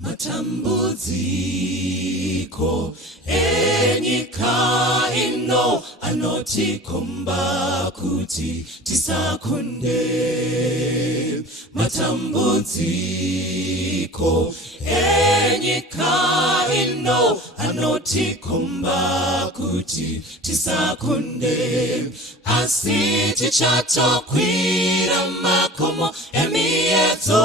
matambudziko enyika ino anotikomba kuti tisakonde. Matambudziko enyika ino anotikomba kuti tisakonde. Asi tichatokwira makomo emiedzo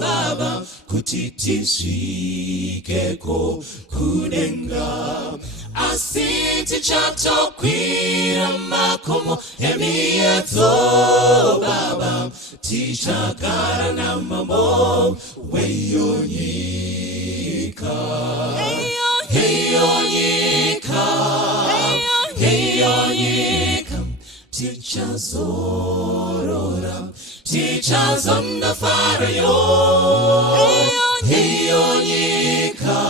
Baba kuti tisvikeko kudenga. Asi tichatokwira makomo emiedzo Baba tichagara namambo weyo nyika. Heyo nyika, heyo nyika, tichazorora, tichazonafarayo. Heyo nyika,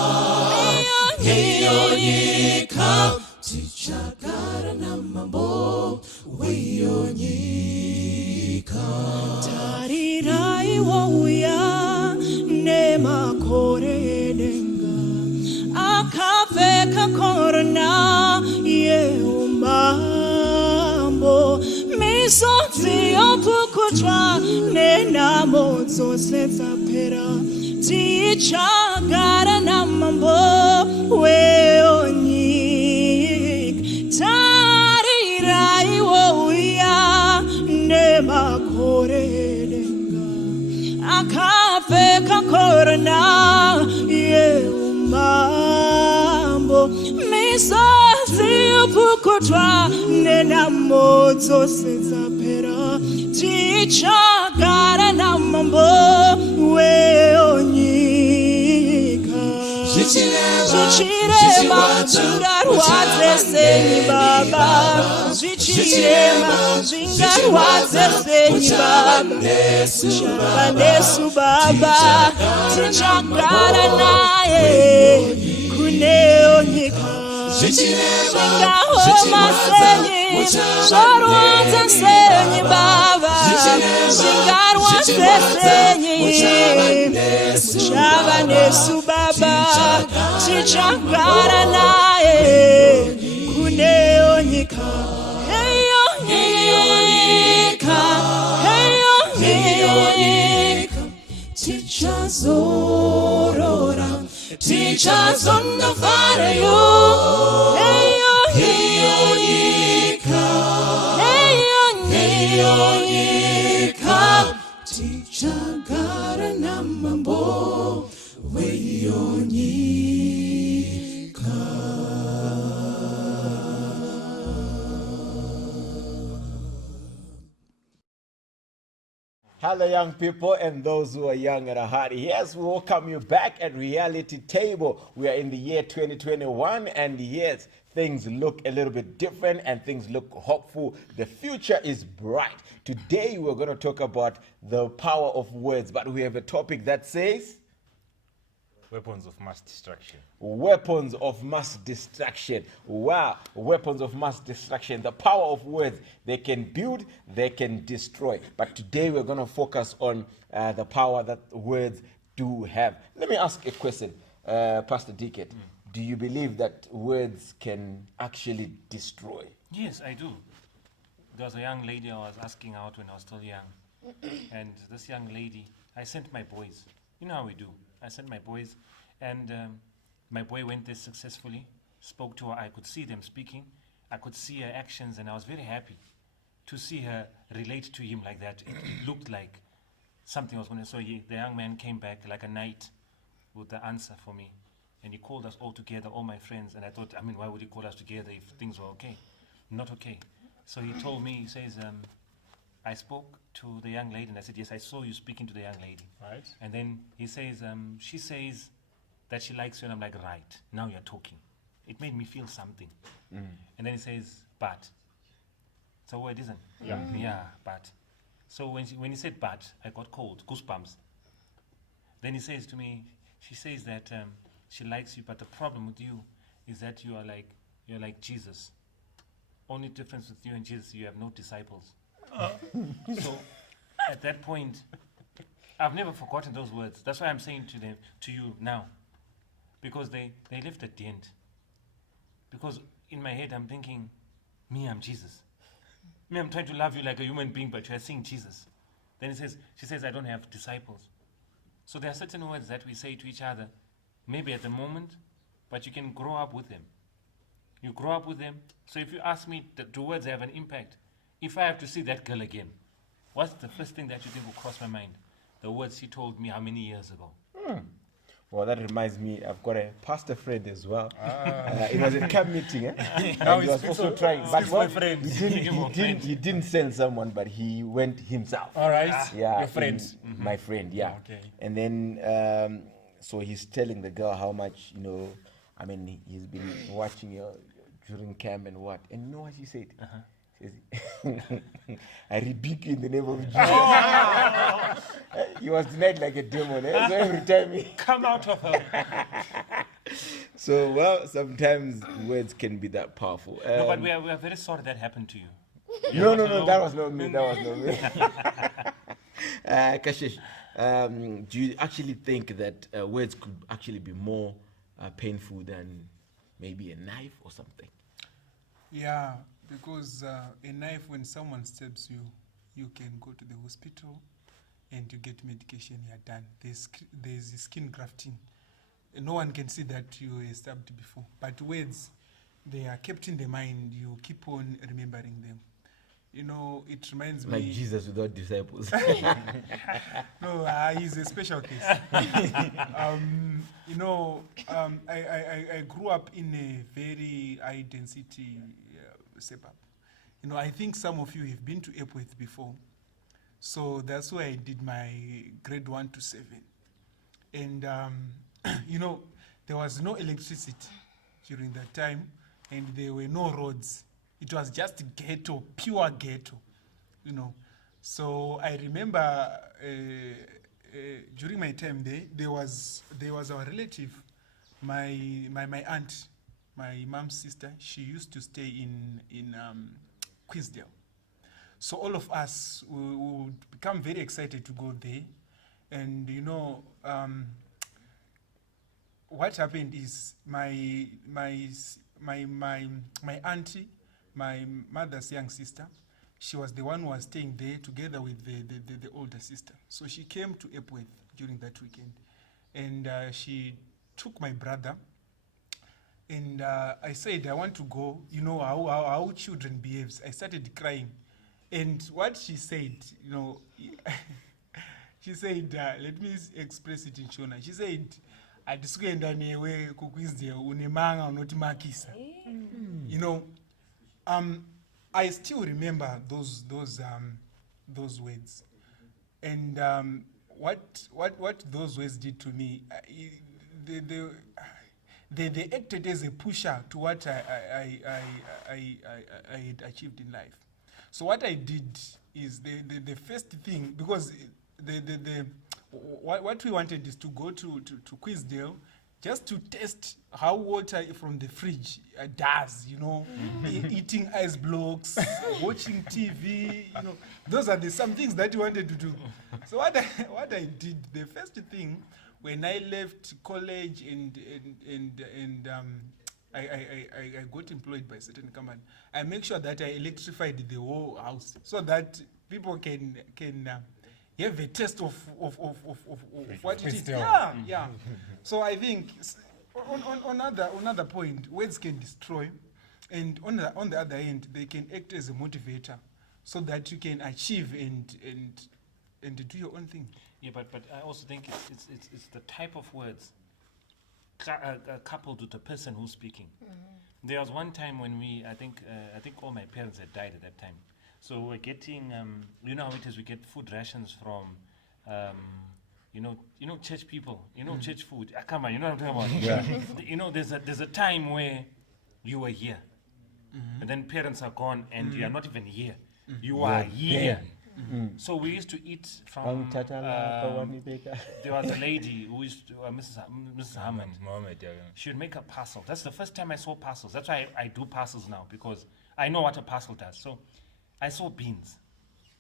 tichagara namambo weyo nyika. Tarirai wauya nemakore denga akapfeka korona yeumambo misodzi yopukudzwa nenamo dzose dzapera tichagara namambo weyo nyika. Tarirai wauya nemakore denga akapfeka korona yeumambo misodzi yopukudzwa nenamo dzose dzapera tichagara namambo weyo nyika. Zvichirema zvingarwadze senyi Baba, zvichirema zvingarwadze senyi Baba, Shava Nesu Baba tichagara naye kuneyo nyika. Zvingahoma senyi zvorwadza senyi Baba, zvingarwadze senyi Shava Nesu Baba tichagara naye kuneyo nyika. Heyo nyika, heyo nyika, tichazorora, tichazonafarayo. Heyo nyika, heyo nyika, tichagara namambo weyo nyika. Hello, young people and those who are young at heart. Yes, we welcome you back at Reality Table. We are in the year 2021, and yes, things look a little bit different and things look hopeful. The future is bright. Today, we're going to talk about the power of words, but we have a topic that says weapons of mass destruction. Weapons of mass destruction. Wow, weapons of mass destruction. The power of words. They can build, they can destroy. But today we're going to focus on the power that words do have. Let me ask a question, Pastor Dickett. Do you believe that words can actually destroy? Yes, I do. There was a young lady I was asking out when I was still young. And this young lady, I sent my boys. You know how we do. I sent my boys, and my boy went there successfully, spoke to her. I could see them speaking. I could see her actions, and I was very happy to see her relate to him like that. It looked like something was going to. So the young man came back like a knight with the answer for me. And he called us all together, all my friends. And I thought, why would he call us together if things were okay? Not okay. So he told me, he says, I spoke to the young lady, and I said, yes, I saw you speaking to the young lady. Right. And then he says, she says that she likes you, and I'm like, right, now you're talking. It made me feel something. And then he says, but. It's a word, isn't it? Yeah. Yeah, but. So when he said but, I got cold, goosebumps. Then he says to me, she says that she likes you, but the problem with you is that you're like Jesus. Only difference with you and Jesus, you have no disciples. So at that point, I've never forgotten those words. That's why I'm saying to you now. Because they left a dent. Because in my head I'm thinking, me, I'm Jesus. Me, I'm trying to love you like a human being, but you're seeing Jesus. Then she says, I don't have disciples. So there are certain words that we say to each other, maybe at the moment, but you can grow up with them. You grow up with them. So if you ask me, do words have an impact? If I have to see that girl again, what's the first thing that you think will cross my mind? The words she told me how many years ago? Well, that reminds me, I've got a pastor friend as well. It was a camp meeting, eh? Now And he was also trying, but my friend. he didn't send someone, but he went himself. All right. Yeah, Your friend. my friend, yeah. Okay. And then, so he's telling the girl how much, I mean, he's been watching you during camp and what. And you know what she said? She says, I rebuke you in the name of Jesus. He was denied like a demon. Eh? So every time he... Come out of her. So, well, sometimes words can be that powerful. No, but we are very sorry that happened to you. No, that was not me. That was not me. Kashish, do you actually think that words could actually be more painful than maybe a knife or something? Yeah, because a knife, when someone stabs you, you can go to the hospital and you get medication, you're done. There's skin grafting. No one can see that you were stabbed before. But words, they are kept in the mind. You keep on remembering them. It reminds me... Like Jesus without disciples. No, he's a special case. I grew up in a very high density suburb. I think some of you have been to Epworth before. So that's where I did my grade 1 to 7. And, there was no electricity during that time, and there were no roads. It was just ghetto, pure ghetto, So I remember during my time there was our relative, my aunt, my mom's sister. She used to stay in Queensdale. So all of us would become very excited to go there, and what happened is my auntie, my mother's young sister, she was the one who was staying there together with the older sister. So she came to Epworth during that weekend, and she took my brother, and I said, I want to go. How children behaves. I started crying, and what she said, she said, let me express it in Shona. She said, "Adisuenda newe kukwizde unemanga unoti makisa." I still remember those words, and what those words did to me, they acted as a pusher to what I had achieved in life. So what I did is the first thing, because what we wanted is to go to Queensdale, just to test how water from the fridge does, eating ice blocks, watching TV, those are some things that we wanted to do. So what I did, the first thing, when I left college and I got employed by a certain company, I make sure that I electrified the whole house so that people can have a taste of what it is. Yeah. So I think on another point, words can destroy, and on the other end, they can act as a motivator, so that you can achieve and do your own thing. Yeah, but I also think it's the type of words coupled with the person who's speaking. There was one time when I think all my parents had died at that time. So we're getting, you know how it is, we get food rations from, church people, church food. Come on, you know what I'm talking about? Yeah. There's a time where you were here, and then parents are gone, and you are not even here. You are here. So we used to eat from, there was a lady who used to, Mrs. Hammond. She would make a parcel. That's the first time I saw parcels. That's why I do parcels now, because I know what a parcel does. So I saw beans.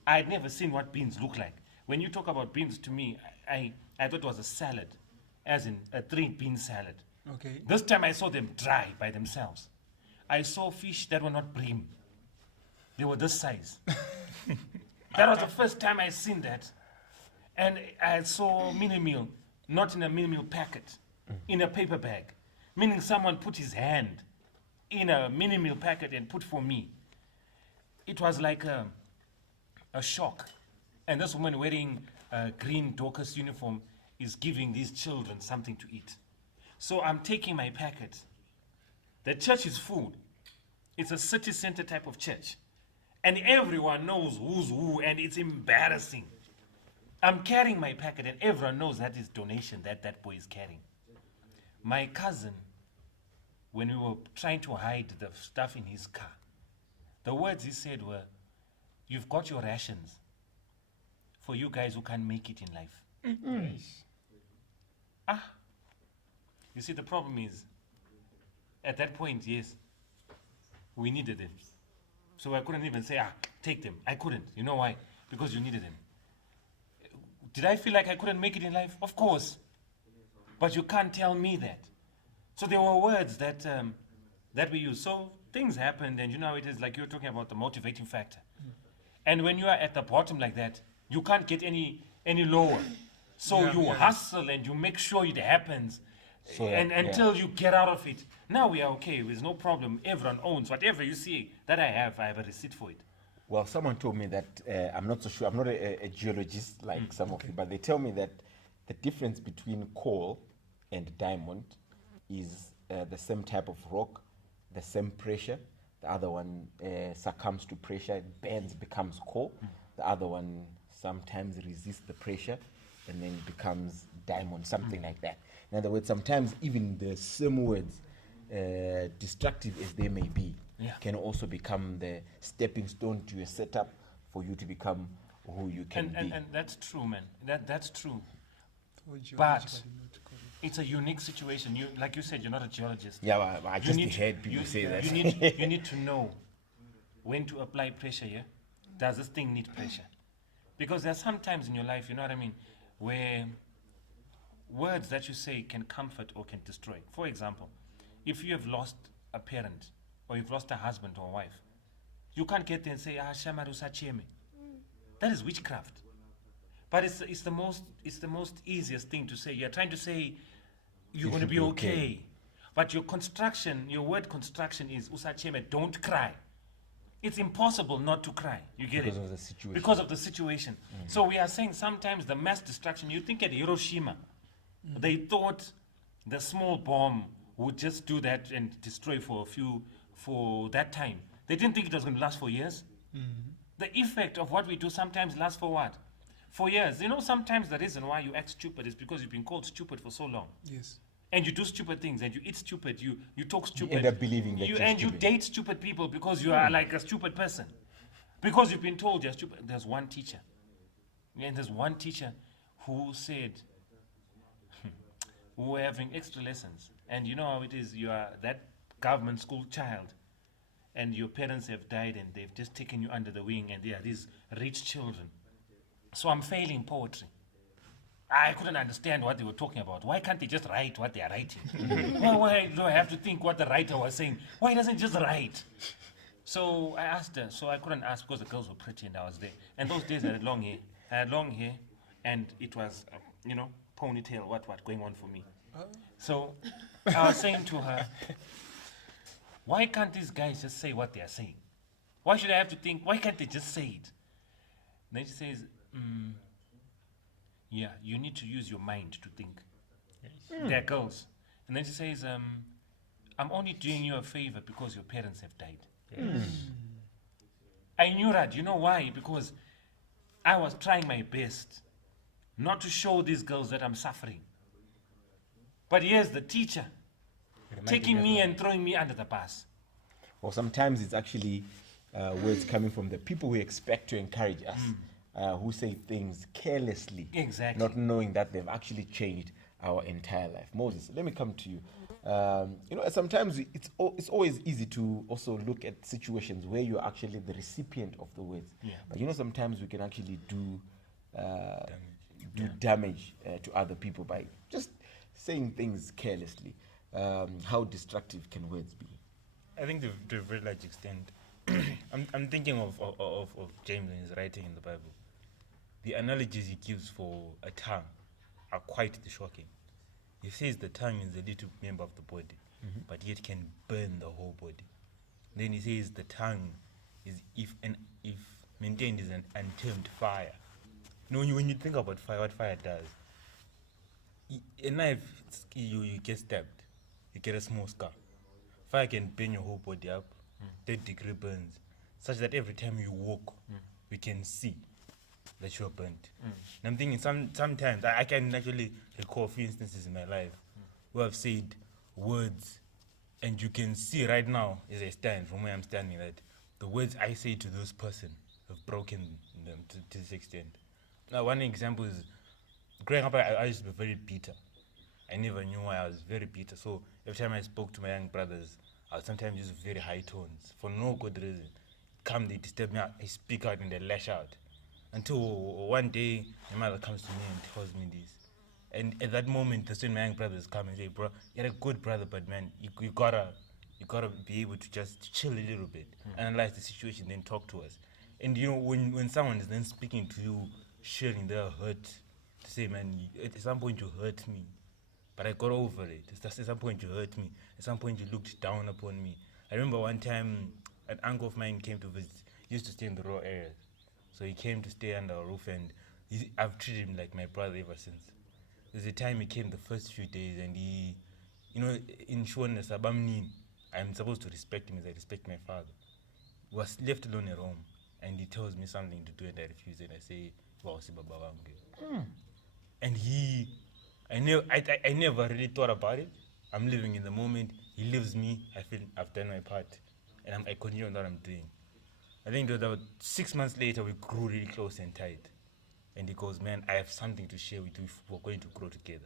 I had never seen what beans look like. When you talk about beans, to me, I thought it was a salad, as in a 3-bean salad. Okay. This time I saw them dry by themselves. I saw fish that were not bream. They were this size. That was the first time I seen that. And I saw mini meal, not in a mini meal packet, in a paper bag. Meaning someone put his hand in a mini meal packet and put for me. It was like a shock. And this woman wearing a green Dorcas uniform is giving these children something to eat. So I'm taking my packet. The church is full. It's a city center type of church. And everyone knows who's who, and it's embarrassing. I'm carrying my packet, and everyone knows that is donation that boy is carrying. My cousin, when we were trying to hide the stuff in his car, the words he said were, "You've got your rations for you guys who can't make it in life." You see, the problem is, at that point, yes, we needed them. So I couldn't even say, take them. I couldn't. You know why? Because you needed them. Did I feel like I couldn't make it in life? Of course. But you can't tell me that. So there were words that that we used. So things happened, and you know how it is, like you were talking about the motivating factor. And when you are at the bottom like that, you can't get any lower. So you hustle and you make sure it happens. So and until you get out of it. Now we are okay. There's no problem. Everyone owns whatever you see that I have a receipt for it. Well, someone told me that, I'm not so sure, I'm not a geologist like some of you, but they tell me that the difference between coal and diamond is the same type of rock, the same pressure. The other one succumbs to pressure, it bends, becomes coal. The other one sometimes resists the pressure and then becomes diamond, something like that. In other words, sometimes even the same words, destructive as they may be, can also become the stepping stone to a setup for you to become who you can be. And that's true, man. That's true. For geologically But not correct. it's a unique situation. You, like you said, you're not a geologist. Yeah, I just need- heard people say that. You need to know when to apply pressure, yeah? Does this thing need pressure? Because there's some times in your life, you know what I mean, where words that you say can comfort or can destroy. For example, if you have lost a parent or you've lost a husband or a wife, you can't get there and say, Shamaru Sacheme. That is witchcraft. But it's the most easiest thing to say. You're trying to say you're going to should be be okay. okay. But your word construction is Usacheme, don't cry. It's impossible not to cry. You get Because it? of the situation. Because of the situation. So we are saying sometimes the mass destruction, you think at Hiroshima, they thought the small bomb would just do that and destroy for that time. They didn't think it was going to last for years. The effect of what we do sometimes lasts for what? For years. You know, sometimes the reason why you act stupid is because you've been called stupid for so long. Yes. And you do stupid things, and you eat stupid, you talk stupid. end up believing that you're and stupid. you date stupid people because you are like a stupid person. Because you've been told you're stupid. There's one teacher. And there's one teacher who said, we were having extra lessons. And you know how it is, you are that government school child, and your parents have died, and they've just taken you under the wing, and they are these rich children. So I'm failing poetry. I couldn't understand what they were talking about. Why can't they just write what they are writing? Why do I have to think what the writer was saying? Why doesn't he just write? So I asked her. So I couldn't ask because the girls were pretty and I was there. And those days I had long hair. And it was, ponytail, what going on for me. So I was saying to her, why can't these guys just say what they are saying? Why should I have to think? Why can't they just say it? And then she says, yeah, you need to use your mind to think. They're girls. And then she says, I'm only doing you a favor because your parents have died. I knew that. You know why? Because I was trying my best not to show these girls that I'm suffering. But here's the teacher taking me and throwing me under the bus. Or sometimes it's actually words coming from the people we expect to encourage us, who say things carelessly, Exactly. not knowing that they've actually changed our entire life. Moses, let me come to you. Sometimes it's always easy to also look at situations where you're actually the recipient of the words. Yeah. But sometimes we can actually do do damage to other people by just saying things carelessly. How destructive can words be? I think to a very large extent, I'm thinking of James when he's writing in the Bible. The analogies he gives for a tongue are quite shocking. He says the tongue is a little member of the body, but yet can burn the whole body. Then he says the tongue is, if maintained, is an untamed fire. You know, when you think about fire, what fire does, a knife, you get stabbed, you get a small scar. Fire can burn your whole body up, 3rd-degree burns, such that every time you walk, we can see that you are burnt. And I'm thinking sometimes, I can actually recall a few instances in my life where I've said words, and you can see right now, as I stand from where I'm standing, that the words I say to those person have broken them to this extent. Now, one example is, growing up, I used to be very bitter. I never knew why I was very bitter. So every time I spoke to my young brothers, I would sometimes use very high tones for no good reason. Come, they disturb me, I speak out and they lash out. Until one day, my mother comes to me and tells me this. And at that moment, that's when my young brothers come and say, bro, you're a good brother, but man, you gotta be able to just chill a little bit, analyze the situation, then talk to us. And you know, when someone is then speaking to you, sharing their hurt, to say, man, at some point you hurt me, but I got over it. At some point you hurt me. At some point you looked down upon me. I remember one time an uncle of mine came to visit. He used to stay in the rural areas. So he came to stay under our roof, and I've treated him like my brother ever since. There's a time he came the first few days, and he, you know, in Shoness, I'm supposed to respect him as I respect my father. He was left alone at home, and he tells me something to do, and I refuse, and I say, wow, si baba wangu. And I never really thought about it. I'm living in the moment. He leaves me. I feel I've done my part, and I continue on what I'm doing. I think that about 6 months later, we grew really close and tight. And he goes, man, I have something to share with you if we're going to grow together.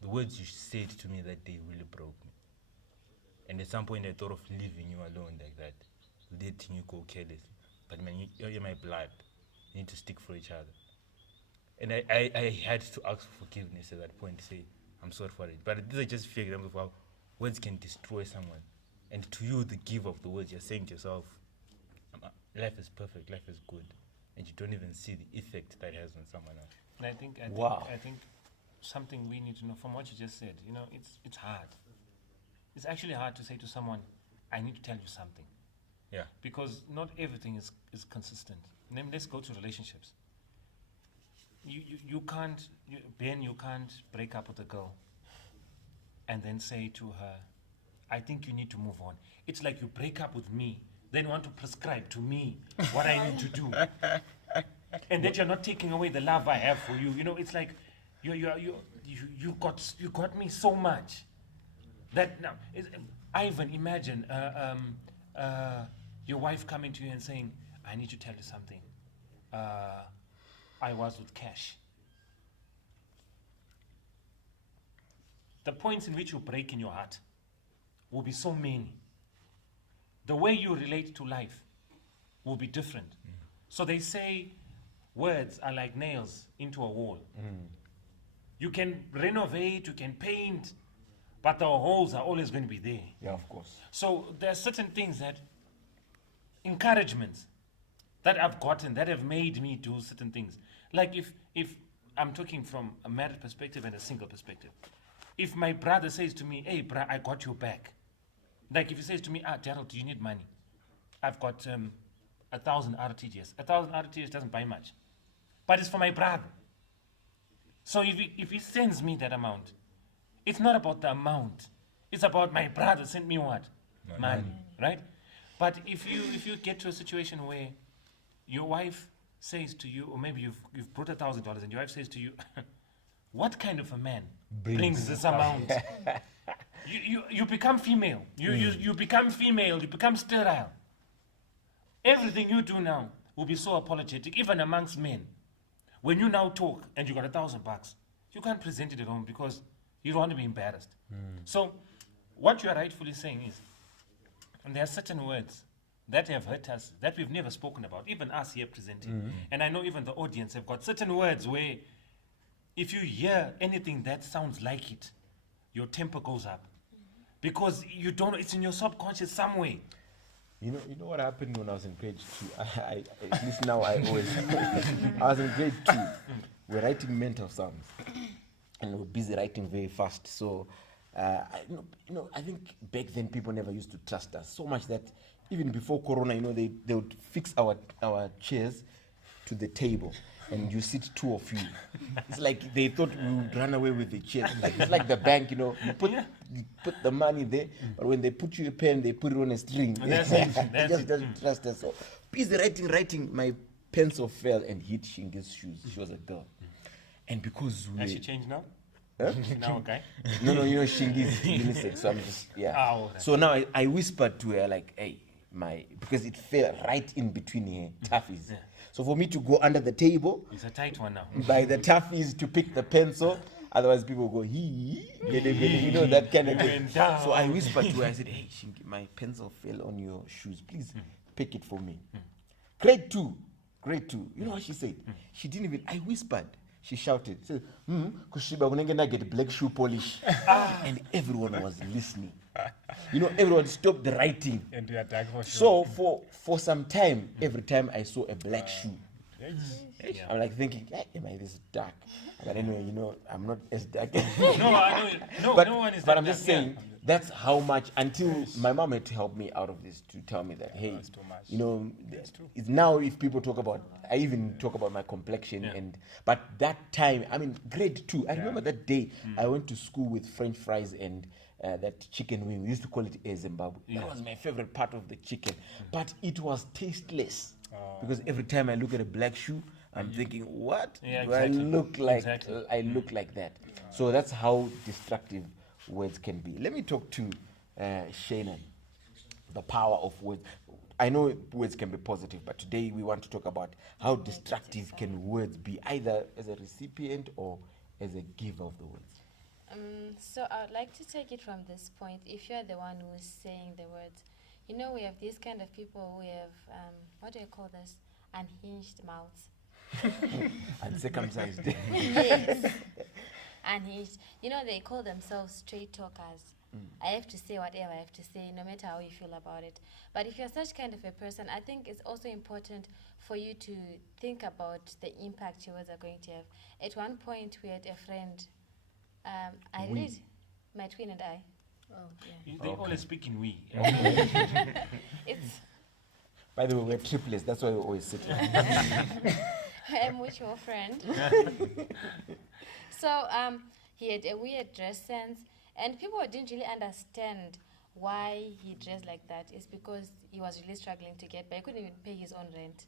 The words you said to me that day really broke me. And at some point, I thought of leaving you alone like that, letting you go carelessly. But man, you're my blood. We need to stick for each other. And I had to ask for forgiveness at that point to say, I'm sorry for it. But these are just few examples of how words can destroy someone. And to you, the giver of the words, you're saying to yourself, life is perfect, life is good. And you don't even see the effect that has on someone else. And I think something we need to know from what you just said, you know, it's hard. It's actually hard to say to someone, I need to tell you something. Yeah. Because not everything is consistent. Let's go to relationships. You can't break up with a girl and then say to her, I think you need to move on. It's like you break up with me, then want to prescribe to me what I need to do. And that you're not taking away the love I have for you. You know, it's like you got me so much that now, Ivan, imagine your wife coming to you and saying, I need to tell you something. I was with Cash. The points in which you break in your heart will be so many. The way you relate to life will be different. So they say words are like nails into a wall. You can renovate, you can paint, but the holes are always going to be there. Yeah, of course. So there are certain things that, encouragements that I've gotten that have made me do certain things. Like if I'm talking from a married perspective and a single perspective. If my brother says to me, hey, bro, I got your back. Like if he says to me, Gerald, do you need money? I've got 1,000 RTGS. 1,000 RTGS doesn't buy much. But it's for my brother. So if he sends me that amount, it's not about the amount. It's about my brother sent me what? Money. Right? But if you get to a situation where your wife says to you, or maybe you've brought $1,000 and your wife says to you, what kind of a man brings this amount? You become female. You become female. You become sterile. Everything you do now will be so apologetic, even amongst men. When you now talk and you got $1,000, you can't present it at home because you don't want to be embarrassed. So what you are rightfully saying is, and there are certain words that have hurt us, that we've never spoken about, even us here presenting. And I know even the audience have got certain words where if you hear anything that sounds like it, your temper goes up. Because you don't, it's in your subconscious somewhere. You know what happened when I was in grade 2? At least now I always. I was in grade 2. We're writing mental sums, and we're busy writing very fast. So, I think back then people never used to trust us so much that even before Corona, they would fix our chairs to the table, and you sit two of you. It's like they thought we would run away with the chairs. It's like the bank, you put the money there, but when they put you a pen, they put it on a string. That's it. They just doesn't trust us. So busy writing, my pencil fell and hit Shingi's shoes. She was a girl, and because we. Has she changed now? Huh? Now, okay. No, Shingi's unisex, so I'm just So now I whispered to her like, hey, because it fell right in between her toughies. Yeah. So for me to go under the table, it's a tight one now. By the toughies to pick the pencil, otherwise people go that kind of thing. So I whispered to her, I said, hey, Shingi, my pencil fell on your shoes. Please pick it for me. Grade 2. You know what she said? She didn't even. I whispered. She shouted, she said, Kushiba, when I get black shoe polish. And everyone was listening. Everyone stopped the writing. And you attack for sure. So for some time, every time I saw a black shoe, I'm like thinking, am I this dark? But anyway, I'm not as dark. No, but, no one is but that I'm just dark, saying, that's how much, until my mom had to help me out of this to tell me that, hey, too much. it's now if people talk about, I even talk about my complexion, but that time, I mean, grade 2, I remember that day, I went to school with French fries and that chicken wing. We used to call it a Zimbabwe. That was my favorite part of the chicken, but it was tasteless because every time I look at a black shoe, I'm thinking, what do I look like? Exactly. I look like that. So that's how destructive words can be. Let me talk to Shannon, the power of words. I know words can be positive, but today we want to talk about how destructive can words be, either as a recipient or as a giver of the words. So I would like to take it from this point. If you're the one who's saying the words, we have these kind of people who have, what do you call this? Unhinged mouths. Uncircumcised. Yes. Unhinged. They call themselves straight talkers. I have to say whatever I have to say, no matter how you feel about it. But if you're such kind of a person, I think it's also important for you to think about the impact your words are going to have. At one point, we had a friend, my twin and I. Oh, yeah. They always speak in we. It's By the way, we're triplets. That's why we always sit. a mutual friend. So he had a weird dress sense, and people didn't really understand why he dressed like that. It's because he was really struggling to get by. He couldn't even pay his own rent.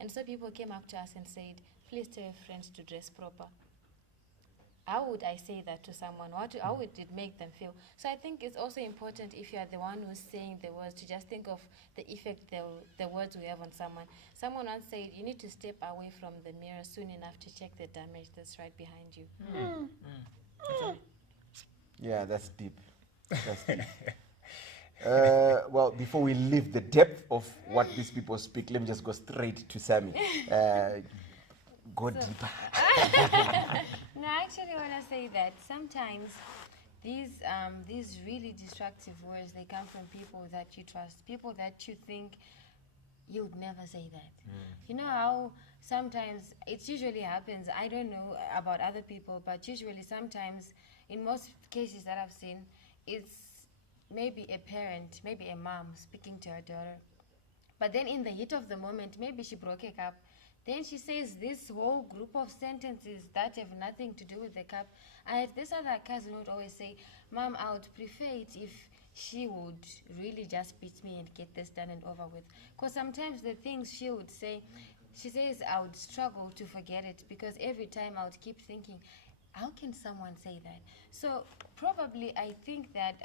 And so people came up to us and said, please tell your friends to dress proper. How would I say that to someone? How would it make them feel? So I think it's also important, if you are the one who's saying the words, to just think of the effect the words will have on someone. Someone once said, you need to step away from the mirror soon enough to check the damage that's right behind you. Yeah, that's deep. That's deep. Well, before we leave the depth of what these people speak, let me just go straight to Sammy. Go deeper. No, I actually want to say that sometimes these really destructive words, they come from people that you trust, people that you think you'd never say that. You know how sometimes it usually happens, I don't know about other people, but usually sometimes, in most cases that I've seen, it's maybe a parent, maybe a mom speaking to her daughter. But then in the heat of the moment, maybe she broke a cup. Then she says this whole group of sentences that have nothing to do with the cup. And this other cousin would always say, Mom, I would prefer it if she would really just beat me and get this done and over with. Because sometimes the things she would say, she says I would struggle to forget it, because every time I would keep thinking, how can someone say that? So probably I think that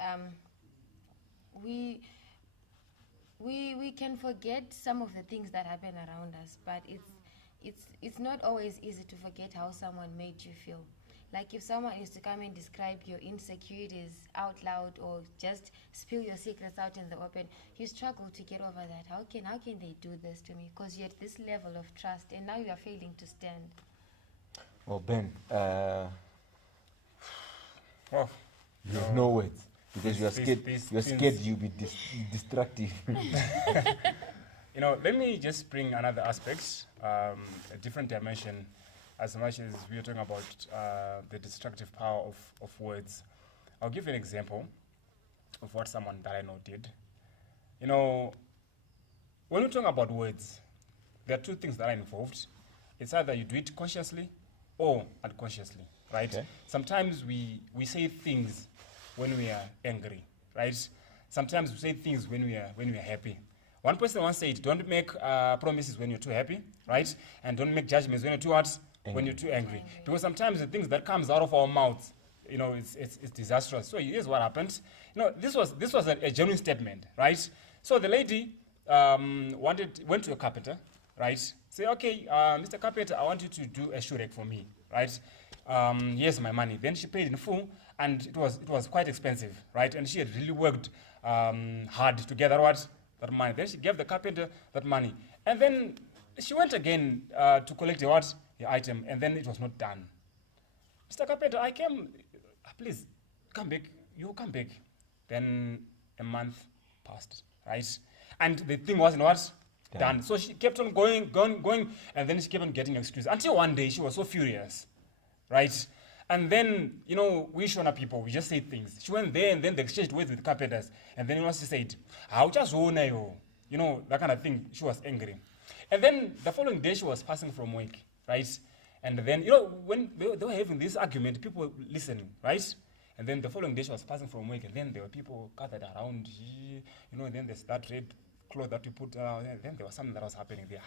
we can forget some of the things that happen around us, but it's not always easy to forget how someone made you feel. Like if someone is to come and describe your insecurities out loud or just spill your secrets out in the open, you struggle to get over that. How can they do this to me? Because you're at this level of trust and now you are failing to stand. Well, Ben, Well, you have no words because you are scared. You're scared you'll be destructive. You know, let me just bring another aspect, a different dimension, as much as we are talking about the destructive power of words. I'll give you an example of what someone that I know did. You know, when we're talking about words, there are two things that are involved. It's either you do it consciously or unconsciously, right? Okay. Sometimes we say things when we are angry, right? Sometimes we say things when we are happy. One person once said, don't make promises when you're too happy, right? And don't make judgments when you're too what? When you're too angry. Because sometimes the things that comes out of our mouths, you know, it's disastrous. So here's what happened. You know, this was a genuine statement, right? So the lady went to a carpenter, right? Say, okay, Mr. Carpenter, I want you to do a shoe rack for me, right? Here's my money. Then she paid in full, and it was quite expensive, right? And she had really worked hard to get that money. Then she gave the carpenter that money, and then she went again to collect the item, and then it was not done. Mr. Carpenter, I came. Please come back. You come back. Then a month passed, right? And the thing wasn't done. So she kept on going, and then she kept on getting excuses until one day she was so furious, right? And then, you know, we Shona people, we just say things. She went there and then they exchanged words with the carpenters. And then once she said, "How just you know, that kind of thing." She was angry. And then the following day she was passing from work, right? And then, you know, when they were having this argument, people were listening, right? And then the following day she was passing from work, and then there were people gathered around, you know, and then there's that red cloth that we put, and then there was something that was happening there.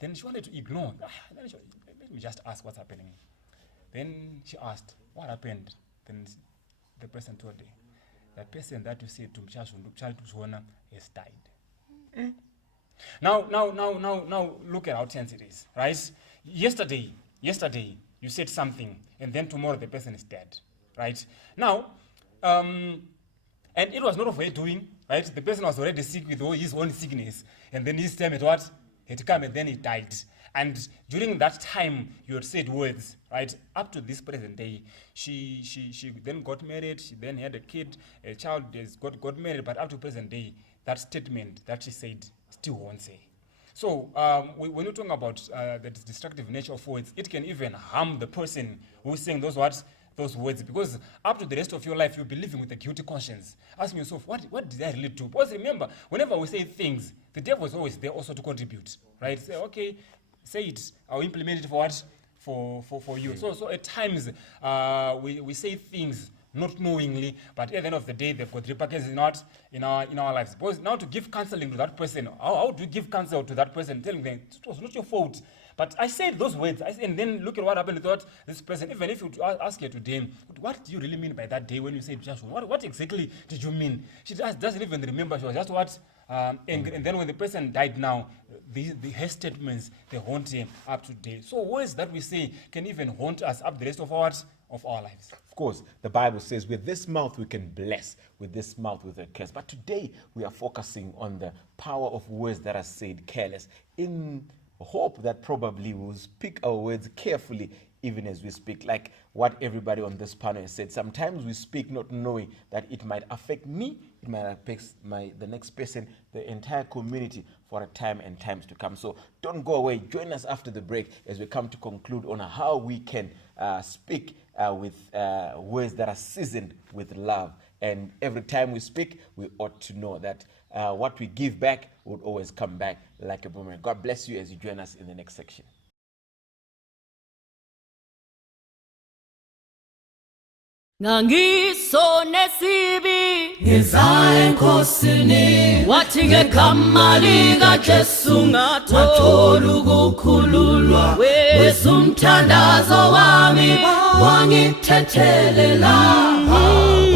Then she wanted to ignore. Let me just ask what's happening. Then she asked, what happened? Then the person told her, that person that you said to Mchashunduk has died. Now, look at how tense it is, right? Yesterday, you said something, and then tomorrow the person is dead, right? Now, and it was not of her doing, right? The person was already sick with his own sickness, and then his time had come, and then he died. And during that time, you had said words, right? Up to this present day, she then got married. She then had a kid, a child has got married. But up to present day, that statement that she said still won't say. So when you're talking about the destructive nature of words, it can even harm the person who's saying those words, because up to the rest of your life, you'll be living with a guilty conscience, asking yourself, what did I really do? Because remember, whenever we say things, the devil is always there also to contribute, right? Say, okay, say it, I'll implement it for what? For you. So at times, we say things not knowingly, but at the end of the day, they've got repercussions in our lives. Because now to give counseling to that person, how do you give counsel to that person, telling them it was not your fault? But I said those words, and then look at what happened without this person. Even if you ask her today, what do you really mean by that day when you said Joshua? What exactly did you mean? She doesn't even remember. She was just angry. And then when the person died now, her statements, they haunt him up to date. So words that we say can even haunt us up the rest of our lives. Of course, the Bible says with this mouth we can bless, with this mouth we can curse. But today we are focusing on the power of words that are said careless, in hope that probably we'll speak our words carefully even as we speak. Like what everybody on this panel has said, sometimes we speak not knowing that it might affect me, it might affect the next person, the entire community for a time and times to come. So don't go away. Join us after the break as we come to conclude on how we can speak with words that are seasoned with love. And every time we speak, we ought to know that what we give back would always come back like a boomerang. God bless you as you join us in the next section. Ngangisone sibi ngezayo enkosini wathi ngegama lika Jesu ngathola ukukhululwa wesumthandazo wami wangithethelela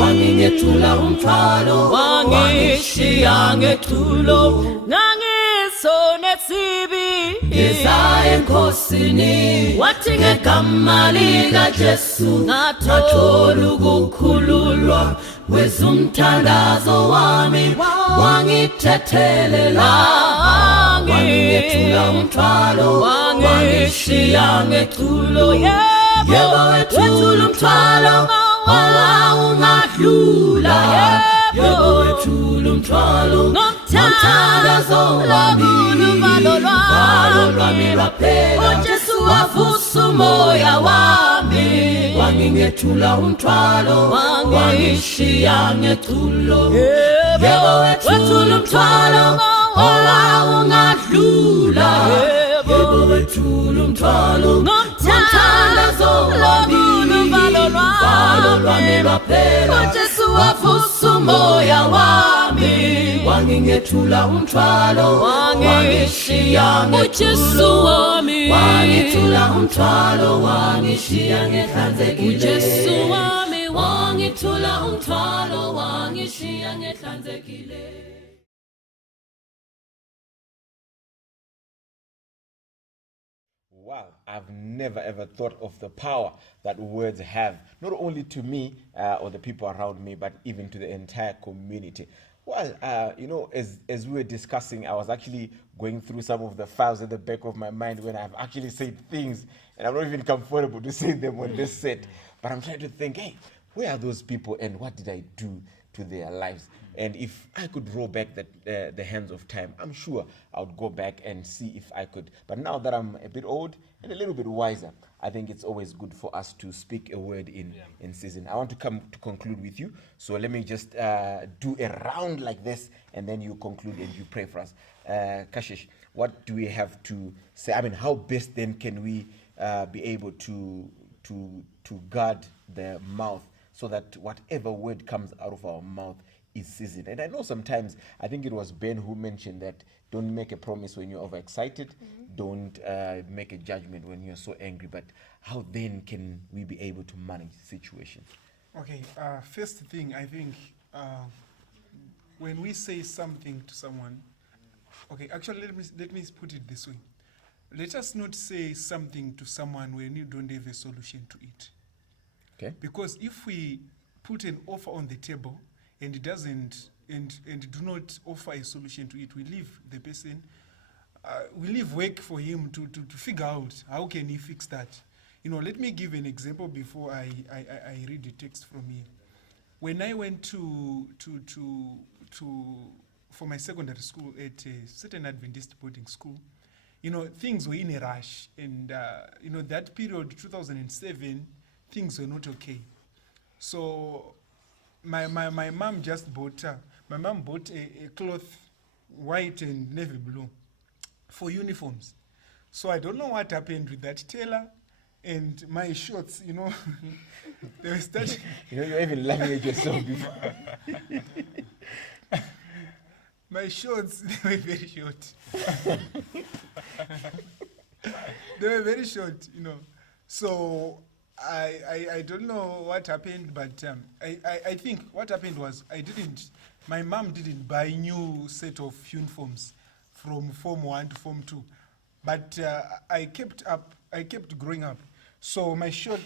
wangingethula umthwalo wangishiya ngethulo ngangisone sonesibi ngeza enkosini wathi ngegama likaJesu ngathola ukukhululwa wezumthandazo wami wangithethelela wangethula umthwalo wangishiya ngeculo yebo wethula umthwalo owawungadlula yebo wethula umthwalo ngomthandazo wami uvalo lwami lwaphela uJesu wavusa umoya wami wangingethula umthwalo wangishiya ngeculo yebo wethula umthwalo owawungadlula yebo wethula umthwalo ngomthandazo wami uvalo lwami lwaphela uJesu wavusa umoya wami wangingethula umthwalo wangishiya uJesu wami wangithula umthwalo wangishiya ngehlanzekile uJesu wami wangithula umthwalo wangishiya ngehlanzekile. Wow, I've never ever thought of the power that words have, not only to me or the people around me, but even to the entire community. Well, as we were discussing, I was actually going through some of the files at the back of my mind when I've actually said things, and I'm not even comfortable to say them on this set, but I'm trying to think, hey, where are those people and what did I do to their lives? And if I could roll back the hands of time, I'm sure I would go back and see if I could. But now that I'm a bit old and a little bit wiser, I think it's always good for us to speak a word in season. I want to come to conclude with you. So let me just do a round like this, and then you conclude and you pray for us. Kashish, what do we have to say? I mean, how best then can we be able to guard the mouth so that whatever word comes out of our mouth is seasoned? And I know sometimes, I think it was Ben who mentioned that don't make a promise when you're overexcited, don't make a judgment when you're so angry, but how then can we be able to manage situations? Okay, first thing, I think when we say something to someone, okay, actually let me put it this way. Let us not say something to someone when you don't have a solution to it. Okay. Because if we put an offer on the table and it doesn't, and do not offer a solution to it, we leave the person, we leave work for him to figure out how can he fix that. You know, let me give an example before I read the text from here. When I went to for my secondary school at a certain Adventist boarding school, you know, things were in a rush, and you know, that period 2007, things were not okay. So my mom just bought my mom bought a cloth, white and navy blue, for uniforms. So I don't know what happened with that tailor and my shorts, you know. They were starting. You know, you're even laughing at yourself before. My shorts, they were very short. They were very short, you know. So I don't know what happened, but I think what happened was my mom didn't buy new set of uniforms from Form 1 to Form 2. But I kept growing up. So my short,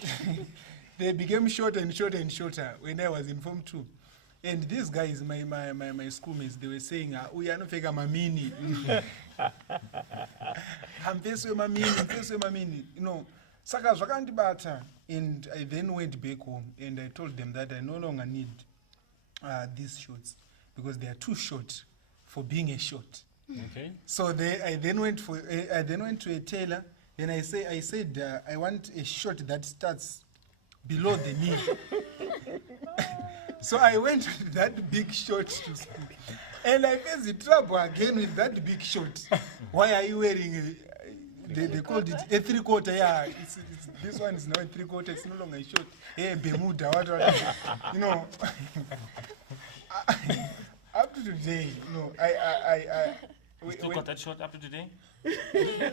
they became short and shorter and shorter when I was in Form 2. And these guys, my schoolmates, they were saying, we are not fake mamini. I'm facing mamini, you know. Saka zvakanti bata, and I then went back home and I told them that I no longer need these shorts because they are too short for being a short. Okay. So I then went to a tailor and I said I want a shirt that starts below the knee. So I went with that big shirt to school, and I faced the trouble again with that big shirt. Why are you wearing they called it a 3/4? Yeah, it's this one is now a 3/4. It's no longer a shirt. Hey, Bermuda, what? You know. Up to today, you know, You still got that short up to today?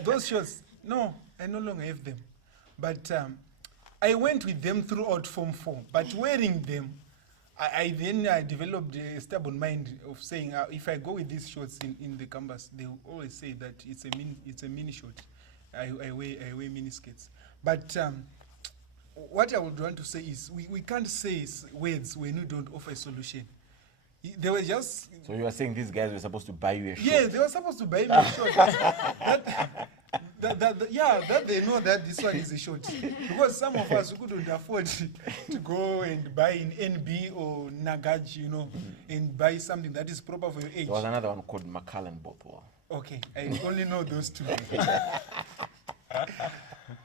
those shorts, no, I no longer have them. But I went with them throughout Form 4. But wearing them, I then developed a stubborn mind of saying if I go with these shorts in the campus, they will always say that it's a mini short. I wear mini skirts. But what I would want to say is we can't say words when you don't offer a solution. They were just. So you are saying these guys were supposed to buy you a short? Yeah, they were supposed to buy me a short. that they know that this one is a short. Because some of us couldn't afford to go and buy in NB or Nagaj, and buy something that is proper for your age. There was another one called Macallan Bothwell. Okay, I only know those two.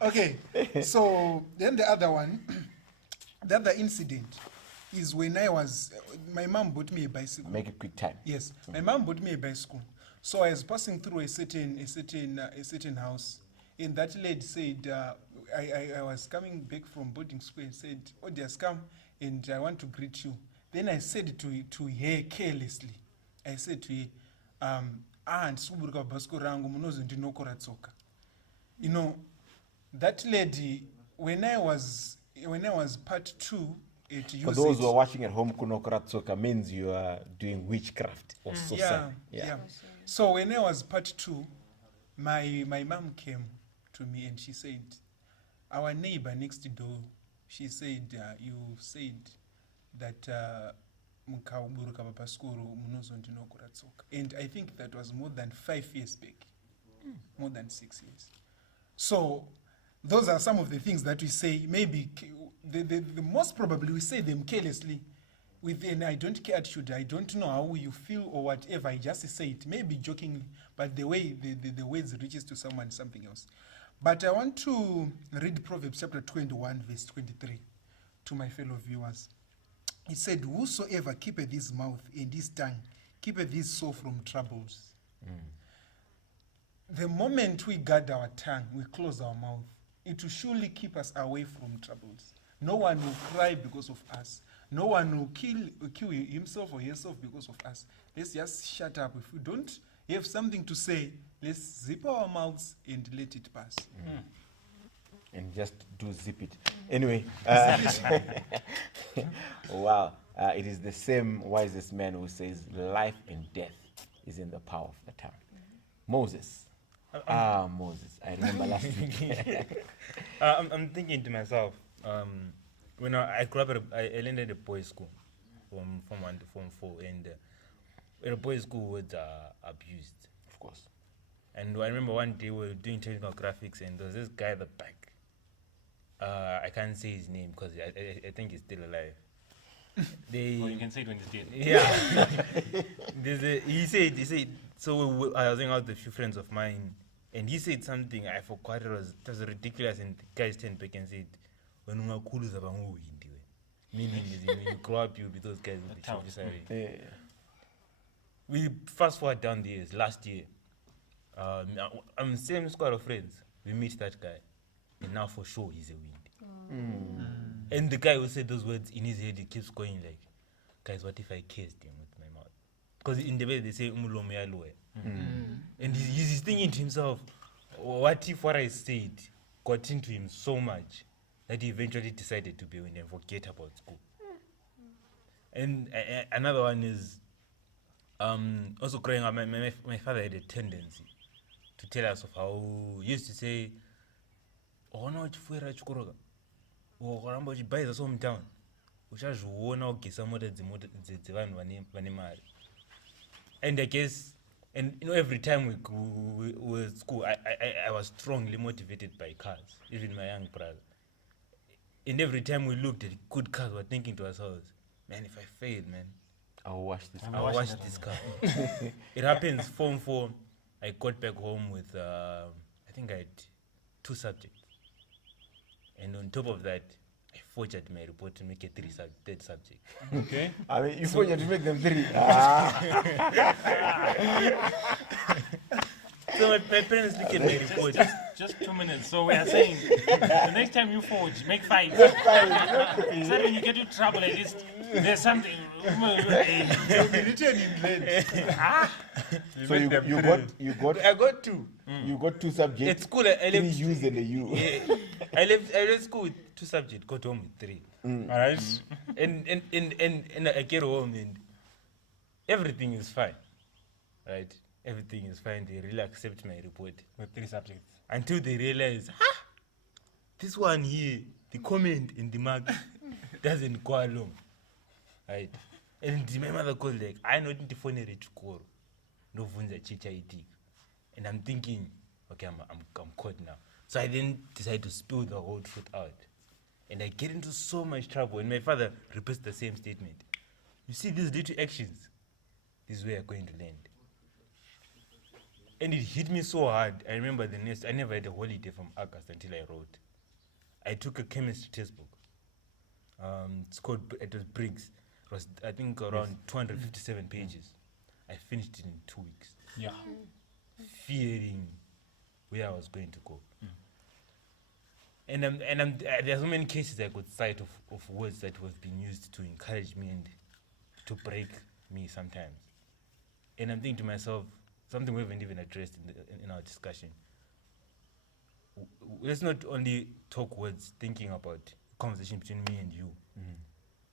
Okay, so then the other one, the other incident is when my mom bought me a bicycle. Make it quick time. Yes, my mom bought me a bicycle. So I was passing through a certain house, and that lady said, I was coming back from boarding school and said, "Oh, just come, and I want to greet you." Then I said to her carelessly, I said to her, ndisuburuka bhasikoro rangu munozondinokora tsoka. That lady, when I was part 2 at UZ. For those who are watching at home, kunokora tsoka means you are doing witchcraft or sorcery. Yeah. So when I was part 2, my mom came to me and she said, our neighbor next door, she said, you said that and I think that was more than 5 years back, more than 6 years. So those are some of the things that we say. Maybe the most probably we say them carelessly with an I don't care attitude. I don't know how you feel or whatever. I just say it, maybe jokingly, but the way the words reaches to someone is something else. But I want to read Proverbs chapter 21, verse 23 to my fellow viewers. It said, whosoever keepeth his mouth and his tongue, keepeth his soul from troubles. The moment we guard our tongue, we close our mouth, it will surely keep us away from troubles. No one will cry because of us. No one will kill himself or herself because of us. Let's just shut up. If we don't have something to say, let's zip our mouths and let it pass. And just do zip it. Anyway, wow. It is the same wisest man who says life and death is in the power of the tongue. Moses. Moses. I remember last week. I'm thinking to myself, when I grew up, I landed at a boys' school from Form 1 to Form 4, and at a boys' school was abused, Of course. And I remember one day we were doing technical graphics, and there was this guy at the back. I can't say his name because I think he's still alive. Well, you can say it when he's dead. Yeah. He said, so I was hanging out with a few friends of mine, and he said something, I forgot, it was ridiculous, and the guy turned back and said, when you cool is about meaning when you grow up, you'll be those guys will be sorry. We fast forward down the years. Last year, I'm the same squad of friends. We meet that guy, and now for sure he's a wind. And the guy who said those words in his head, he keeps going like, guys, what if I kissed him with my mouth? Because in the way they say umulome aloe. And he's thinking to himself, what if what I said got into him so much that he eventually decided to be a wind and forget about school? And another one is also growing up, my father had a tendency to tell us of how he used to say, oh no, ukaramba uchibhaidza somtown uchazviona kugesa mota dzevanhu vane mari. And I guess, and every time we were at school, I was strongly motivated by cars, even my young brother. And every time we looked at good cars, we were thinking to ourselves, man, if I fail, man, I'll wash this I'll wash this car. It happens, Form 4, I got back home with, I think I had 2 subjects. And on top of that, I forged my report to make a third subject. Okay. I mean, you forget to make them 3. So my parents look at my report. Just 2 minutes. So we are saying the next time you forge, make 5. So when you get into trouble, at least there's something. Written in red. So you got I got 2. You got 2 subjects. At school, I 3 left U's and a U. I left school with 2 subjects, got home with 3. Alright? And I get home and everything is fine. Right? Everything is fine. They really accept my report. With 3 subjects. Until they realize, this one here, the comment in the mark doesn't go along. Right? And my mother called like, I know the phone to call. No vunza chicha itik. And I'm thinking, okay, I'm caught now. So I then decide to spill the whole truth out. And I get into so much trouble. And my father repeats the same statement. You see these little actions, this is where you're going to land. And it hit me so hard. I remember I never had a holiday from August until I wrote. I took a chemistry textbook. It was Briggs. It was, I think, around 257 pages. I finished it in 2 weeks. Yeah. Fearing where I was going to go. And there are so many cases I could cite of words that have been used to encourage me and to break me sometimes. And I'm thinking to myself, something we haven't even addressed in our discussion. Let's not only talk words thinking about conversation between me and you,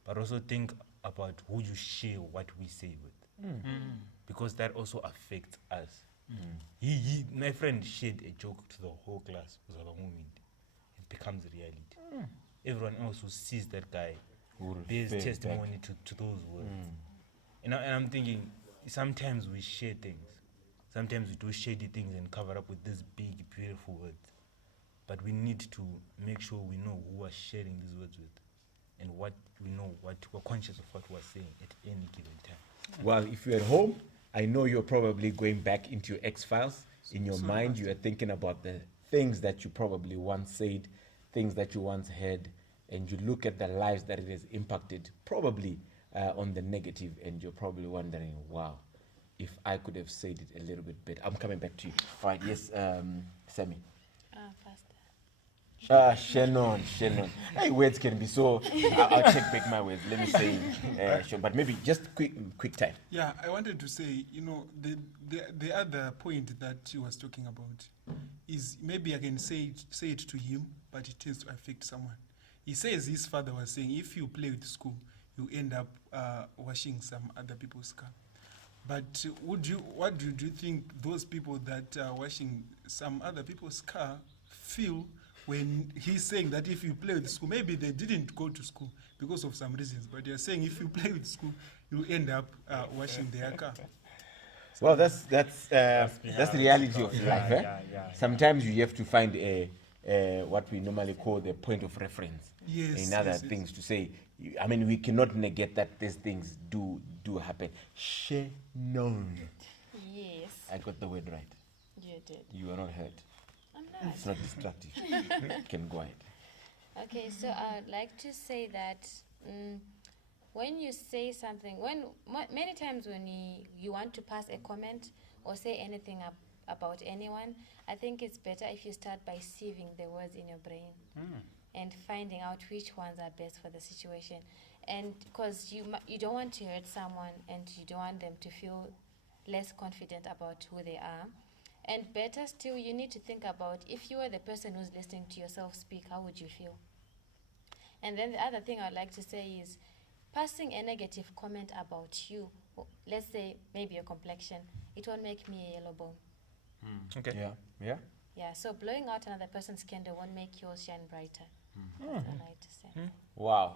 but also think about who you share what we say with. Because that also affects us. My friend shared a joke to the whole class. It was about moment. It becomes reality. Everyone else who sees that guy bears testimony to those words. And I'm thinking, sometimes we share things. Sometimes we do shady things and cover up with these big, beautiful words. But we need to make sure we know who we're sharing these words with, and what we know, what we're conscious of what we're saying at any given time. Well, if you're at home, I know you're probably going back into your X-Files. In your mind, you are thinking about the things that you probably once said, things that you once heard, and you look at the lives that it has impacted, probably on the negative, and you're probably wondering, wow, if I could have said it a little bit better. I'm coming back to you. Fine, yes, Sammy. Shannon. Hey, words can be so. I'll take back my words. Let me say, sure, but maybe just quick time. Yeah, I wanted to say, the other point that he was talking about is maybe I can say it to him, but it tends to affect someone. He says his father was saying, if you play with school, you end up washing some other people's car. But what do you think those people that are washing some other people's car feel when he's saying that if you play with school, maybe they didn't go to school because of some reasons, but they're saying if you play with school, you end up washing their car. Well, that's the reality of life. Sometimes you have to find what we normally call the point of reference. Yes, in other things to say. I mean, we cannot negate that these things do happen. Shannon. Yes. I got the word right. You did. You are not hurt. I'm not. It's not destructive. You can go ahead. Okay, so I'd like to say that when you say something, many times when you want to pass a comment or say anything about anyone, I think it's better if you start by sieving the words in your brain and finding out which ones are best for the situation. And because you don't want to hurt someone and you don't want them to feel less confident about who they are. And better still, you need to think about if you were the person who's listening to yourself speak, how would you feel? And then the other thing I'd like to say is passing a negative comment about you, let's say maybe your complexion, it won't make me a yellow bone. Okay. Yeah, so blowing out another person's candle won't make yours shine brighter. That's what I like to say. Wow.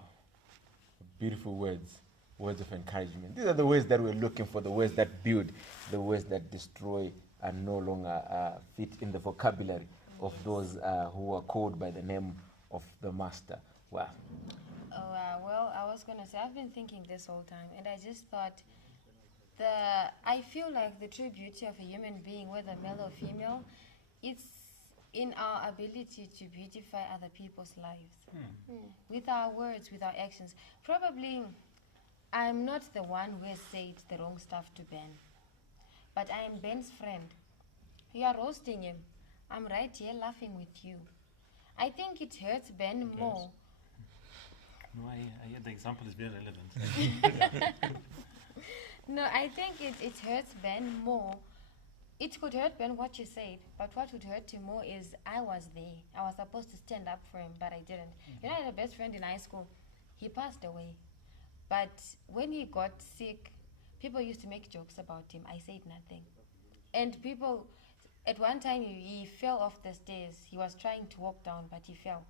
Beautiful words. Words of encouragement. These are the words that we're looking for, the words that build, the words that destroy and no longer fit in the vocabulary of those who are called by the name of the Master. Wow. Well, I was going to say, I've been thinking this whole time, and I just thought, I feel like the true beauty of a human being, whether male or female, it's in our ability to beautify other people's lives. With our words, with our actions. Probably, I'm not the one who has said the wrong stuff to Ben. But I am Ben's friend. You are roasting him. I'm right here laughing with you. I think it hurts Ben more. No, the example is very relevant. No, I think it hurts Ben more. It could hurt Ben what you said, but what would hurt him more is I was there. I was supposed to stand up for him, but I didn't. I had a best friend in high school. He passed away. But when he got sick, people used to make jokes about him. I said nothing. And people, at one time, he fell off the stairs. He was trying to walk down, but he fell.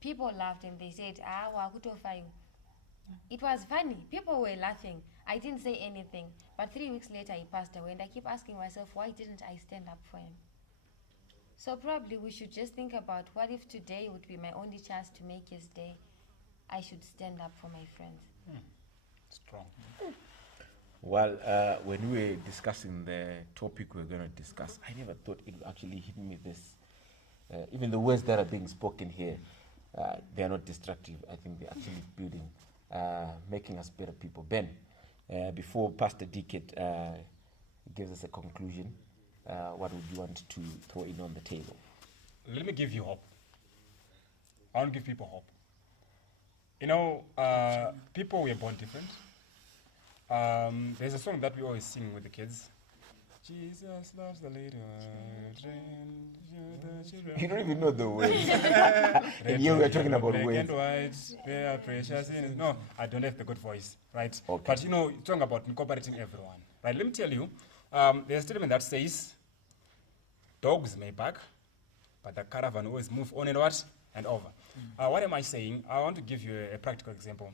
People laughed and they said, wakutofayu. It was funny. People were laughing. I didn't say anything. But 3 weeks later, he passed away. And I keep asking myself, why didn't I stand up for him? So probably we should just think about, what if today would be my only chance to make his day? I should stand up for my friends. Strong. Well, when we were discussing the topic we're going to discuss, I never thought it would actually hit me this. Even the words that are being spoken here, they are not destructive. I think they're actually building, making us better people. Ben, before Pastor Dickett gives us a conclusion, what would you want to throw in on the table? Let me give you hope. I want to give people hope. You know, people were born different. There's a song that we always sing with the kids. Jesus loves the little children. You don't even know the words. And here we are talking about black words. and white, they are precious. No, I don't have the good voice, right? Okay. But you know, you're talking about incorporating everyone, right? Let me tell you, there's a statement that says, dogs may bark, but the caravan always move on and what? And over. What am I saying? I want to give you a practical example.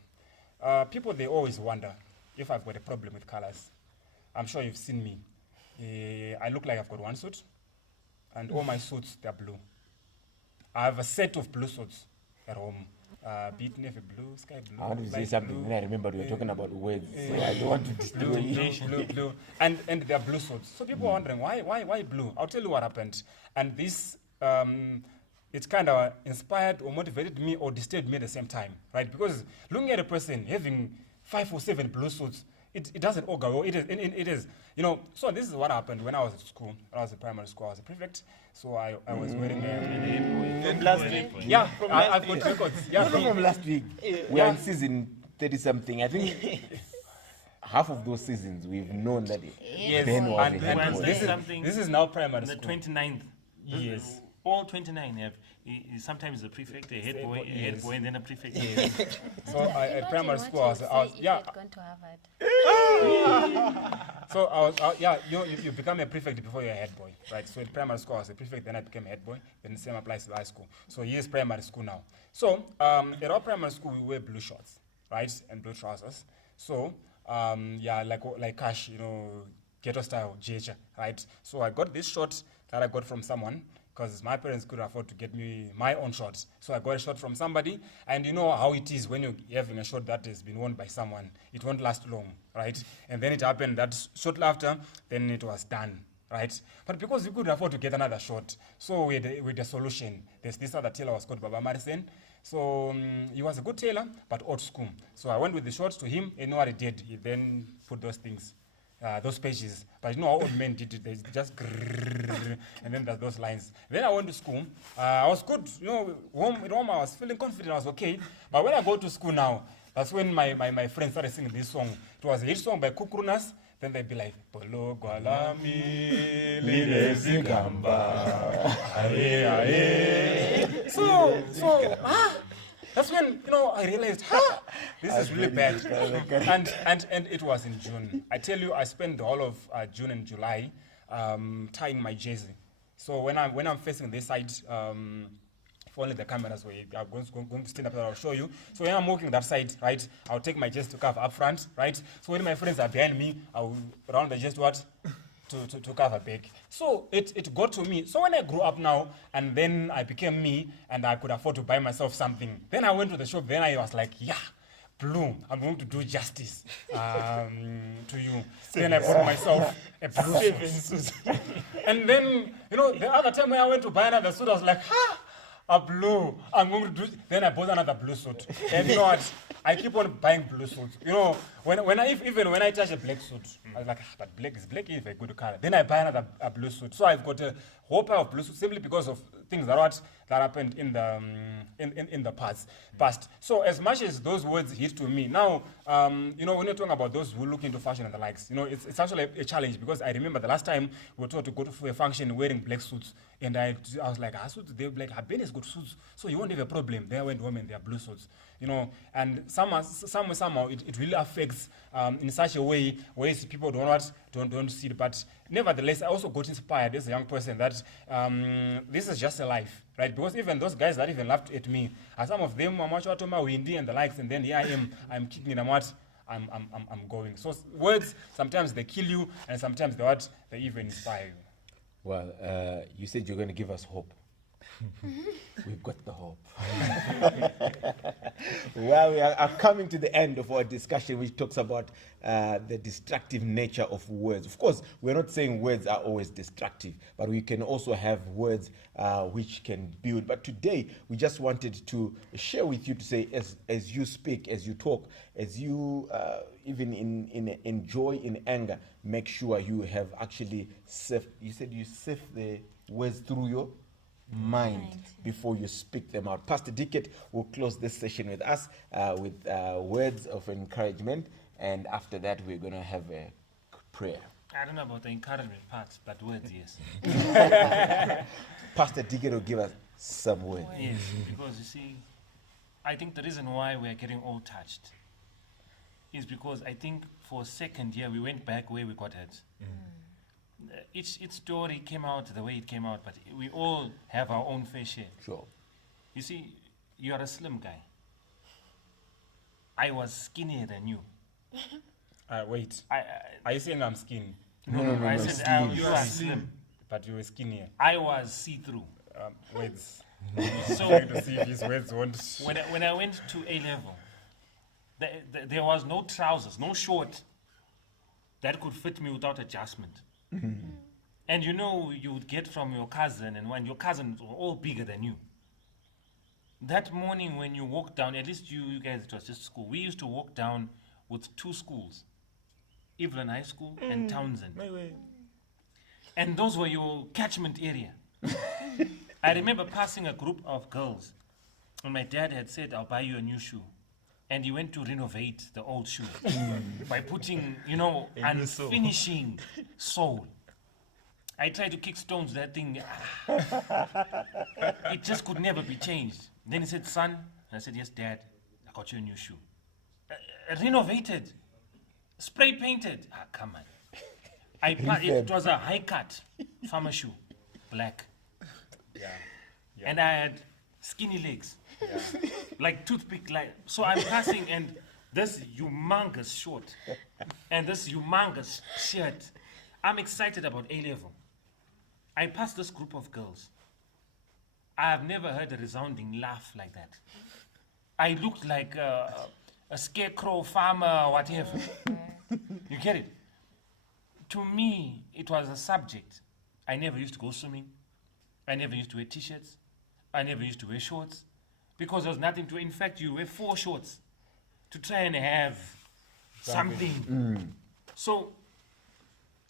People, they always wonder if I've got a problem with colors. I'm sure you've seen me. I look like I've got one suit, and all my suits, they're blue. I have a set of blue suits at home. Beat navy blue, sky blue. I want to say light something, blue, then I remember we were talking about words. So I don't want to destroy you. blue. And they're blue suits. So people are wondering, why blue? I'll tell you what happened. And this, it kind of inspired or motivated me or disturbed me at the same time, right? Because looking at a person having 5 or 7 blue suits, it doesn't all go well. It is, you know. So this is what happened when I was at school. When I was in primary school, I was a prefect. So I was wearing From last week. yeah, I've got records. Yeah, From last week, we are in season 30-something. I think half of those seasons we've known that Yes, Ben was a and head boy. this is now primary The school. 29th. Yes. All 29 have sometimes a prefect, a head boy, and then a prefect. So at primary Imagine school, what I you was would say if yeah. you had gone to Harvard. So I was you become a prefect before you're a head boy, right? So at primary school I was a prefect, then I became a head boy. Then the same applies to high school. So here's primary school now. So at our primary school we wear blue shorts, right, and blue trousers. So like cash, you know, ghetto style, jecha, right? So I got this short that I got from someone, because my parents couldn't afford to get me my own shorts. So I got a short from somebody, and you know how it is when you're having a short that has been worn by someone. It won't last long, right? And then it happened that shortly after, then it was done, right? But because we couldn't afford to get another short, so we had a solution. There's this other tailor was called Baba Marisen. So he was a good tailor, but old school. So I went with the shorts to him, and you know what he did? He then put those things, those pages. But you know how old men did it, they just grrrr, and then there's those lines. Then I went to school. I was good, you know, at home I was feeling confident, I was okay. But when I go to school now, that's when my friends started singing this song. It was a hit song by Kukrunas. Then they'd be like, Polo Gwalami, Lile Zigamba, aye, aye. So, that's when, you know, I realized, this is really bad. And it was in June. I tell you, I spent the whole of June and July tying my jersey. So when I'm facing this side, if only the cameras were going to stand up, I'll show you. So when I'm walking that side, right, I'll take my jersey to cover up front, right? So when my friends are behind me, I'll round the jersey to cover back. So it got to me. So when I grew up now, and then I became me, and I could afford to buy myself something, then I went to the shop, then I was like, yeah, blue, I'm going to do justice to you. Then I bought myself a blue suit. And then, you know, the other time when I went to buy another suit, I was like, a blue, I'm going to do. Then I bought another blue suit. And you know what? I keep on buying blue suits. You know, even when I touch a black suit, I was like, but black is a good color. Then I buy another blue suit. So I've got a whole pair of blue suits simply because of things that happened in the past. So as much as those words hit to me, now, you know, when you're talking about those who look into fashion and the likes, you know, it's actually a challenge, because I remember the last time we were told to go to a function wearing black suits, and I was like, suits, they're like, Ben has good suits, so you won't have a problem. They went home and they are blue suits. and somehow it really affects in such a way where people don't see it. But nevertheless, I also got inspired as a young person that this is just a life, right? Because even those guys that even laughed at me, some of them are much out of my windy and the likes, and then here I am, I'm kicking in, I'm going. So words, sometimes they kill you, and sometimes they even inspire you. Well, you said you're going to give us hope. We've got the hope. Well, we are coming to the end of our discussion, which talks about the destructive nature of words. Of course, we're not saying words are always destructive, but we can also have words which can build. But today, we just wanted to share with you to say, as you speak, as you talk, as you even in joy, in anger, make sure you have actually you said you sift the words through your mind before you speak them out. Pastor Dickett will close this session with us with words of encouragement, and after that we're going to have a prayer. I don't know about the encouragement part, but words, yes. Pastor Dickett will give us some words. Yes, because you see, I think the reason why we are getting all touched is because I think for a second here we went back where we got hurt. Each story came out the way it came out, but we all have our own fair share. Sure. You see, you are a slim guy. I was skinnier than you. Wait. Are you saying I'm skinny? No, I said you are slim. But you were skinnier. I was see-through. Words. So To see if his words won't. when I went to A level, there was no trousers, no short that could fit me without adjustment. And you would get from your cousin, and when your cousins were all bigger than you. That morning when you walked down, at least you guys, it was just school. We used to walk down with two schools, Evelyn High School and Townsend. And those were your catchment area. I remember passing a group of girls, and my dad had said, I'll buy you a new shoe. And he went to renovate the old shoe by putting, and finishing sole. I tried to kick stones, that thing, it just could never be changed. Then he said, son, and I said, yes, Dad, I got you a new shoe. Renovated, spray painted, come on. It was a high cut farmer shoe, black. Yeah. And I had skinny legs. Like toothpick, so I'm passing, and this humongous short and this humongous shirt. I'm excited about A level. I passed this group of girls. I have never heard a resounding laugh like that. I looked like a scarecrow farmer, whatever. You get it? To me, it was a subject. I never used to go swimming. I never used to wear t-shirts. I never used to wear shorts. Because there was nothing to, in fact, you wear 4 shorts to try and have something. So,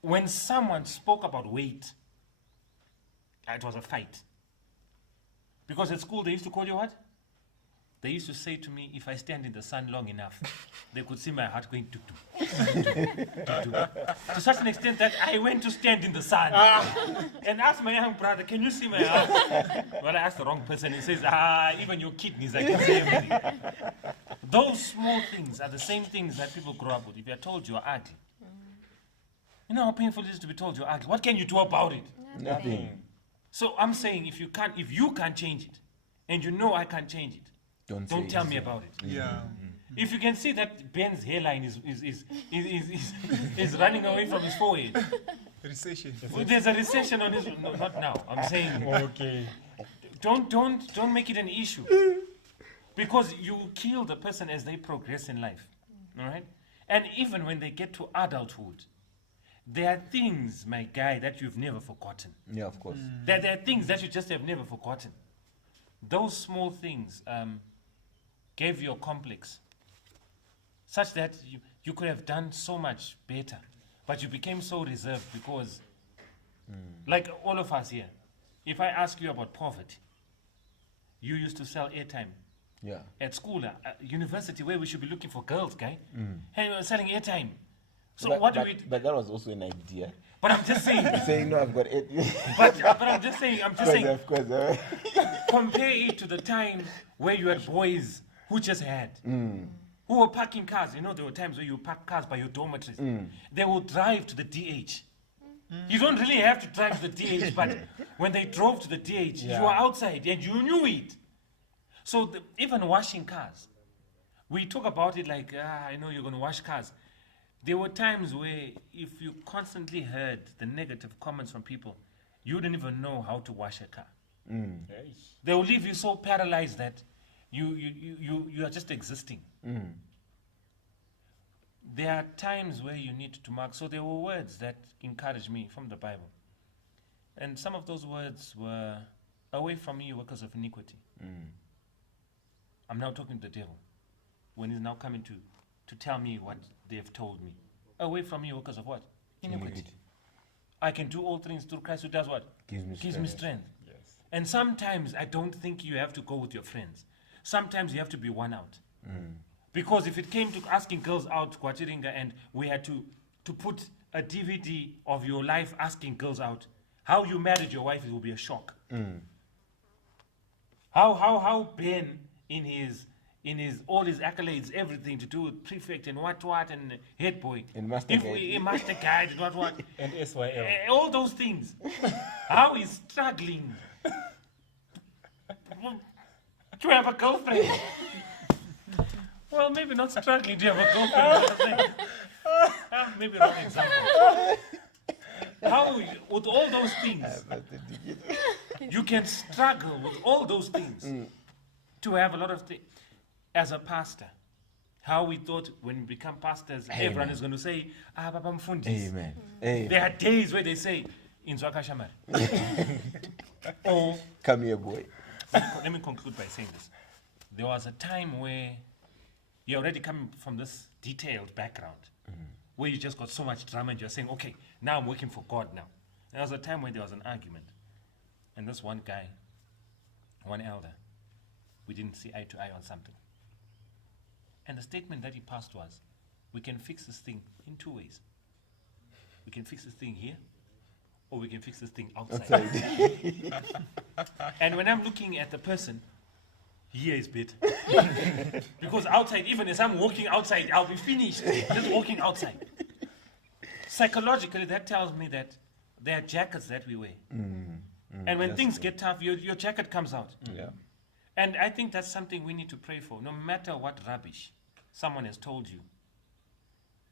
when someone spoke about weight, it was a fight. Because at school, they used to call you what? They used to say to me, if I stand in the sun long enough, they could see my heart going tuk-tuk. To such an extent that I went to stand in the sun and asked my young brother, can you see my heart? Well, I asked the wrong person. He says, even your kidneys, I can see everything. Those small things are the same things that people grow up with. If you're told you're ugly, you know how painful it is to be told you're ugly. What can you do about it? Nothing. So I'm saying, if you can't change it, and you know I can't change it, don't tell me about it. Yeah. If you can see that Ben's hairline is running away from his forehead, Recession. well, there's a recession on his. No, not now. I'm saying, Okay. don't make it an issue, because you kill the person as they progress in life. All right, and even when they get to adulthood, there are things, my guy, that you've never forgotten. Yeah, of course. There are things that you just have never forgotten. Those small things gave you a complex, such that you could have done so much better, but you became so reserved because, like all of us here, if I ask you about poverty, you used to sell airtime. Yeah. At school, university, where we should be looking for girls, guy, and we were selling airtime. So but, what do but, we? But that was also an idea. But I'm just saying. Saying no, I've got it. but I'm just saying. Of course. Compare it to the time where you had boys who just had, who were parking cars. You know, there were times where you park cars by your dormitories. They will drive to the DH. You don't really have to drive to the DH, but when they drove to the DH, you were outside and you knew it. So even washing cars, we talk about it like, I know you're going to wash cars. There were times where if you constantly heard the negative comments from people, you wouldn't even know how to wash a car. They will leave you so paralyzed that you are just existing. There are times where you need to mark. So there were words that encouraged me from the Bible. And some of those words were, away from me, workers of iniquity. I'm now talking to the devil when he's now coming to tell me what they've told me. Away from me, workers of what? Iniquity. I can do all things through Christ who does what? Gives me strength. Yes. And sometimes I don't think you have to go with your friends. Sometimes you have to be one out. Because if it came to asking girls out, Kwachiringa, and we had to put a DVD of your life asking girls out, how you married your wife, it will be a shock. How Ben in his all his accolades, everything to do with prefect and what and head boy, And master if guide. we master guide and what And SYL. all those things, how he's struggling to have a girlfriend. Well, maybe not struggling to have a girlfriend. Maybe wrong example. How with all those things, you can struggle with all those things to have a lot of things. As a pastor, how we thought when we become pastors, everyone is going to say, Baba Mfundisi. Amen. There are days where they say, Inzwaka Shamari. Or, Come here, boy. let me conclude by saying this. There was a time where you're already coming from this detailed background, where you just got so much drama and you're saying, okay, now I'm working for God now. There was a time when there was an argument. And this one guy, one elder, we didn't see eye to eye on something. And the statement that he passed was, we can fix this thing in two ways. We can fix this thing here, or we can fix this thing outside. And when I'm looking at the person, here is better. Because outside, even as I'm walking outside, I'll be finished just walking outside. Psychologically, that tells me that there are jackets that we wear. And when things get tough, your jacket comes out. Yeah. And I think that's something we need to pray for. No matter what rubbish someone has told you,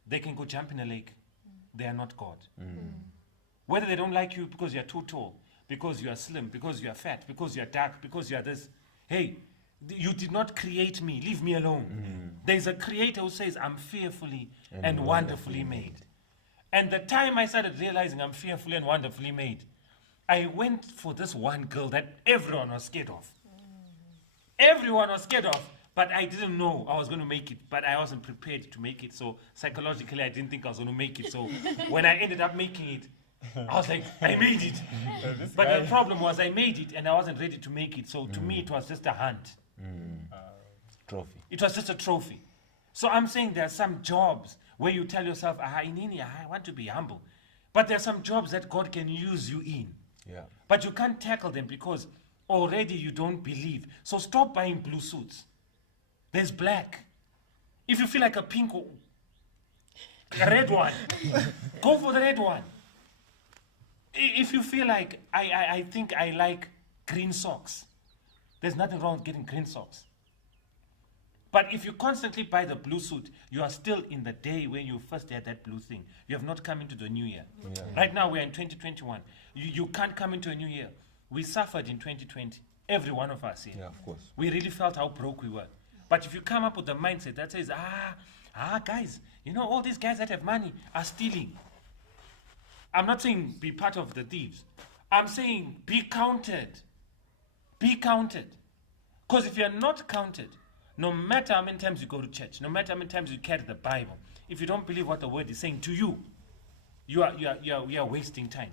they can go jump in a lake. They are not God. Whether they don't like you because you're too tall, because you are slim, because you are fat, because you are dark, because you are this. Hey, you did not create me. Leave me alone. There's a creator who says, I'm fearfully and wonderfully made. And the time I started realizing I'm fearfully and wonderfully made, I went for this one girl that everyone was scared of. Everyone was scared of, but I didn't know I was going to make it, but I wasn't prepared to make it. So psychologically, I didn't think I was going to make it. So when I ended up making it, I was like, I made it. But the problem was I made it and I wasn't ready to make it. So to me, it was just a hunt. Trophy. It was just a trophy. So I'm saying there are some jobs where you tell yourself, Inini, I want to be humble. But there are some jobs that God can use you in. Yeah. But you can't tackle them because already you don't believe. So stop buying blue suits. There's black. If you feel like a pink, a red one, go for the red one. If you feel like, I think I like green socks, there's nothing wrong with getting green socks. But if you constantly buy the blue suit, you are still in the day when you first had that blue thing. You have not come into the new year. Yeah. Right now we're in 2021. You can't come into a new year. We suffered in 2020. Every one of us here. Yeah, of course. We really felt how broke we were. But if you come up with a mindset that says, guys, you know, all these guys that have money are stealing. I'm not saying be part of the thieves. I'm saying be counted. Be counted. Because if you're not counted, no matter how many times you go to church, no matter how many times you carry the Bible, if you don't believe what the word is saying to you, you are wasting time.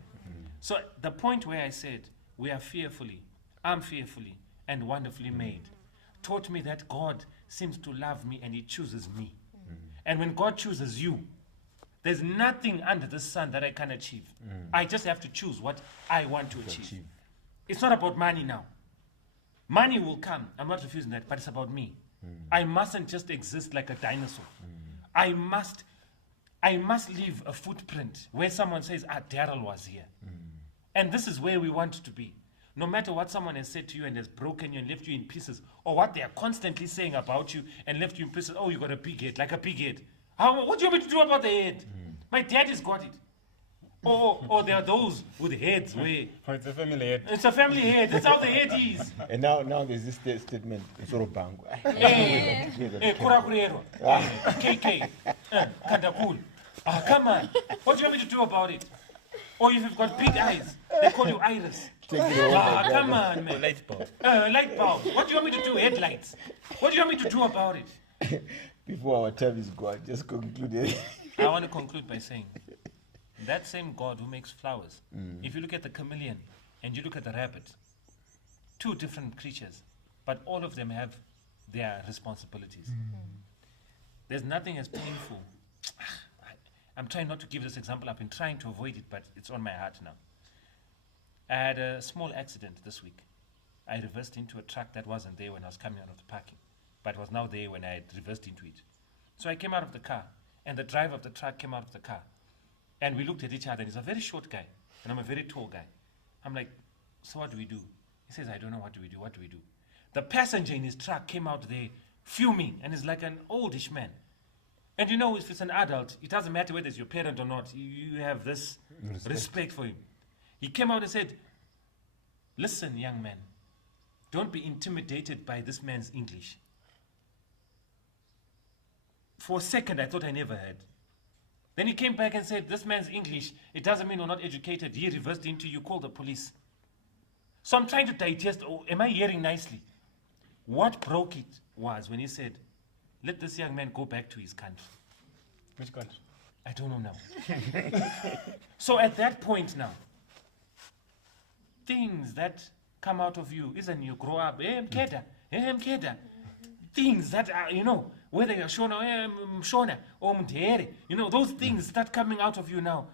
So the point where I said, I'm fearfully and wonderfully made, taught me that God seems to love me and he chooses me. And when God chooses you, there's nothing under the sun that I can achieve. I just have to choose what I want to achieve. It's not about money now. Money will come. I'm not refusing that, but it's about me. I mustn't just exist like a dinosaur. I must leave a footprint where someone says, Daryl was here. And this is where we want to be. No matter what someone has said to you and has broken you and left you in pieces, or what they are constantly saying about you and left you in pieces, oh, you got a big head, like a pig head. What do you want me to do about the head? My daddy's got it. Or there are those with heads where... Oh, it's a family head. It's a family head. That's how the head is. And now there's this statement, sort of bang. Kurakurero. KK. Kandakul. Come on. What do you want me to do about it? Or if you've got big eyes, they call you Iris. Come on, man. Light bulb. Light bulb. What do you want me to do? Headlights. What do you want me to do about it? Before our time is gone, just conclude it. I want to conclude by saying, that same God who makes flowers, if you look at the chameleon and you look at the rabbit, two different creatures, but all of them have their responsibilities. There's nothing as painful. I'm trying not to give this example. I've been trying to avoid it, but it's on my heart now. I had a small accident this week. I reversed into a truck that wasn't there when I was coming out of the parking, but was now there when I had reversed into it. So I came out of the car, and the driver of the truck came out of the car. And we looked at each other, and he's a very short guy, and I'm a very tall guy. I'm like, so what do we do? He says, I don't know, what do we do? What do we do? The passenger in his truck came out there fuming, and he's like an oldish man. And you know, if it's an adult, it doesn't matter whether it's your parent or not, you have this respect for him. He came out and said, listen, young man, don't be intimidated by this man's English. For a second, I thought I never heard. Then he came back and said, this man's English, it doesn't mean we're not educated. He reversed into you, call the police. So I'm trying to digest, am I hearing nicely? What broke it was when he said, let this young man go back to his country. Which country? I don't know now. So at that point now, things that come out of you, isn't you grow up, mkeda. Things that are, you know, whether you're Shona or Mdere, you know, those things start coming out of you now.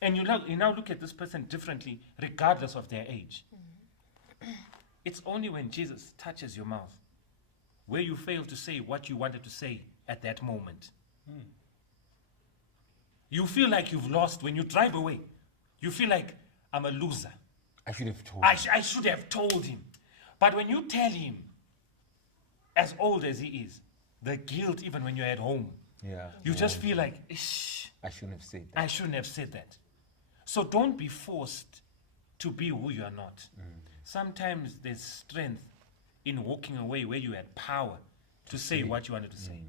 And you now look at this person differently, regardless of their age. It's only when Jesus touches your mouth where you fail to say what you wanted to say at that moment. You feel like you've lost when you drive away. You feel like, I'm a loser. I should have told I should have told him. But when you tell him, as old as he is, the guilt even when you're at home, you just feel like, I shouldn't have said that. I shouldn't have said that. So don't be forced to be who you are not. Sometimes there's strength in walking away where you had power to say what you wanted to say.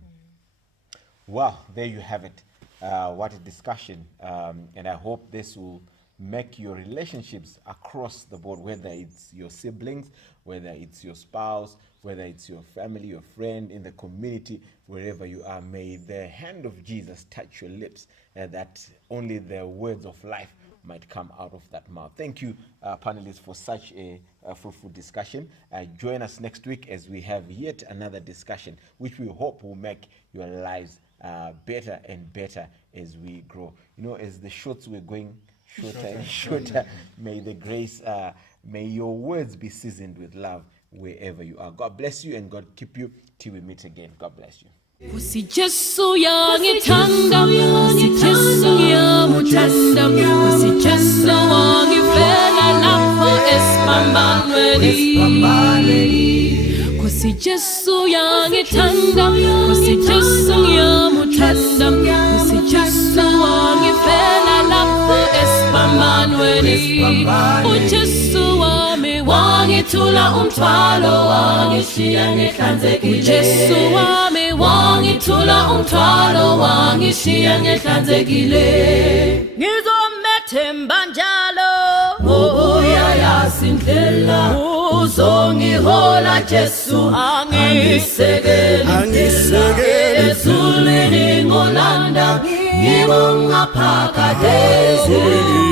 Wow, there you have it. What a discussion. And I hope this will make your relationships across the board, whether it's your siblings, whether it's your spouse, whether it's your family, your friend, in the community, wherever you are. May the hand of Jesus touch your lips, that only the words of life might come out of that mouth. Thank you, panelists, for such a fruitful discussion. Join us next week as we have yet another discussion, which we hope will make your lives better and better as we grow. You know, as the shorts we're going shorter and shorter, may the grace, may your words be seasoned with love wherever you are. God bless you and God keep you till we meet again. God bless you. Kusi Jesu yangithanda, kusi Jesu ngiyamuthanda, kusi Jesu wangifela lapho esiphambanweni. Kusi Jesu yangithanda, kusi Jesu ngiyamuthanda, kusi Jesu wangifela lapho esiphambanweni. uJesu wami wangithula umthwalo wangishiya ngihlanzekile. uJesu wami wangithula umthwalo wangishiya ngihlanzekile. Ngizomethemba njalo ngobuya yasindlela, uzongihola Jesu angisekele ezulwini ngolanda, ngibongaphakade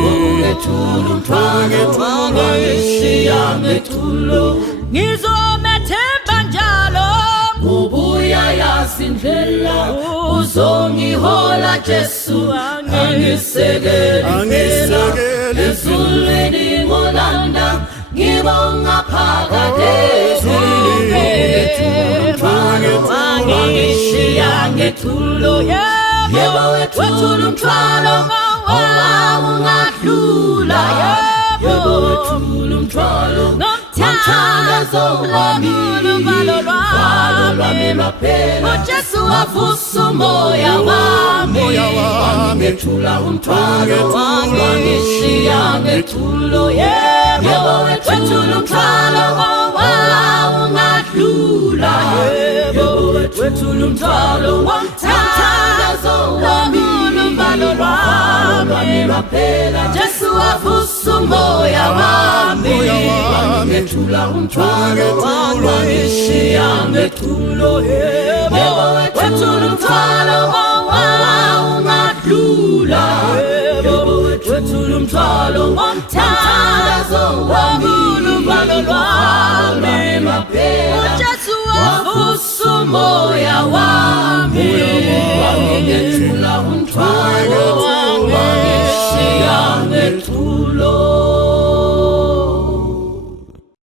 ungethula umthwalo wangishiya ngethulo. Ngizomethemba njalo ngobuya yasindlela, uzongihola Jesu angisekele ezulwini ngolanda, ngibonga phakade wangishiya ngethulo yebo wethula umthwalo owawungadlula yebo wethula umthwalo ngomthandazo wami uvalo lwami lwaphela uJesu wavusa umoya wami wangethula umthwalo wangishiya ngethulo yebo wethula umthwalo owawungadlula yebo wethula umthwalo womthandazo wami uvalo lwami lwaphela Jesu wavusa umoya wami wangethula umthwalo wangishiya ngethulo yebo wethula umthwalo owawungadlula yebo wethula umthwalo womthandazo wami uvalo lwami lwaphela Jesu wavusa umoya wami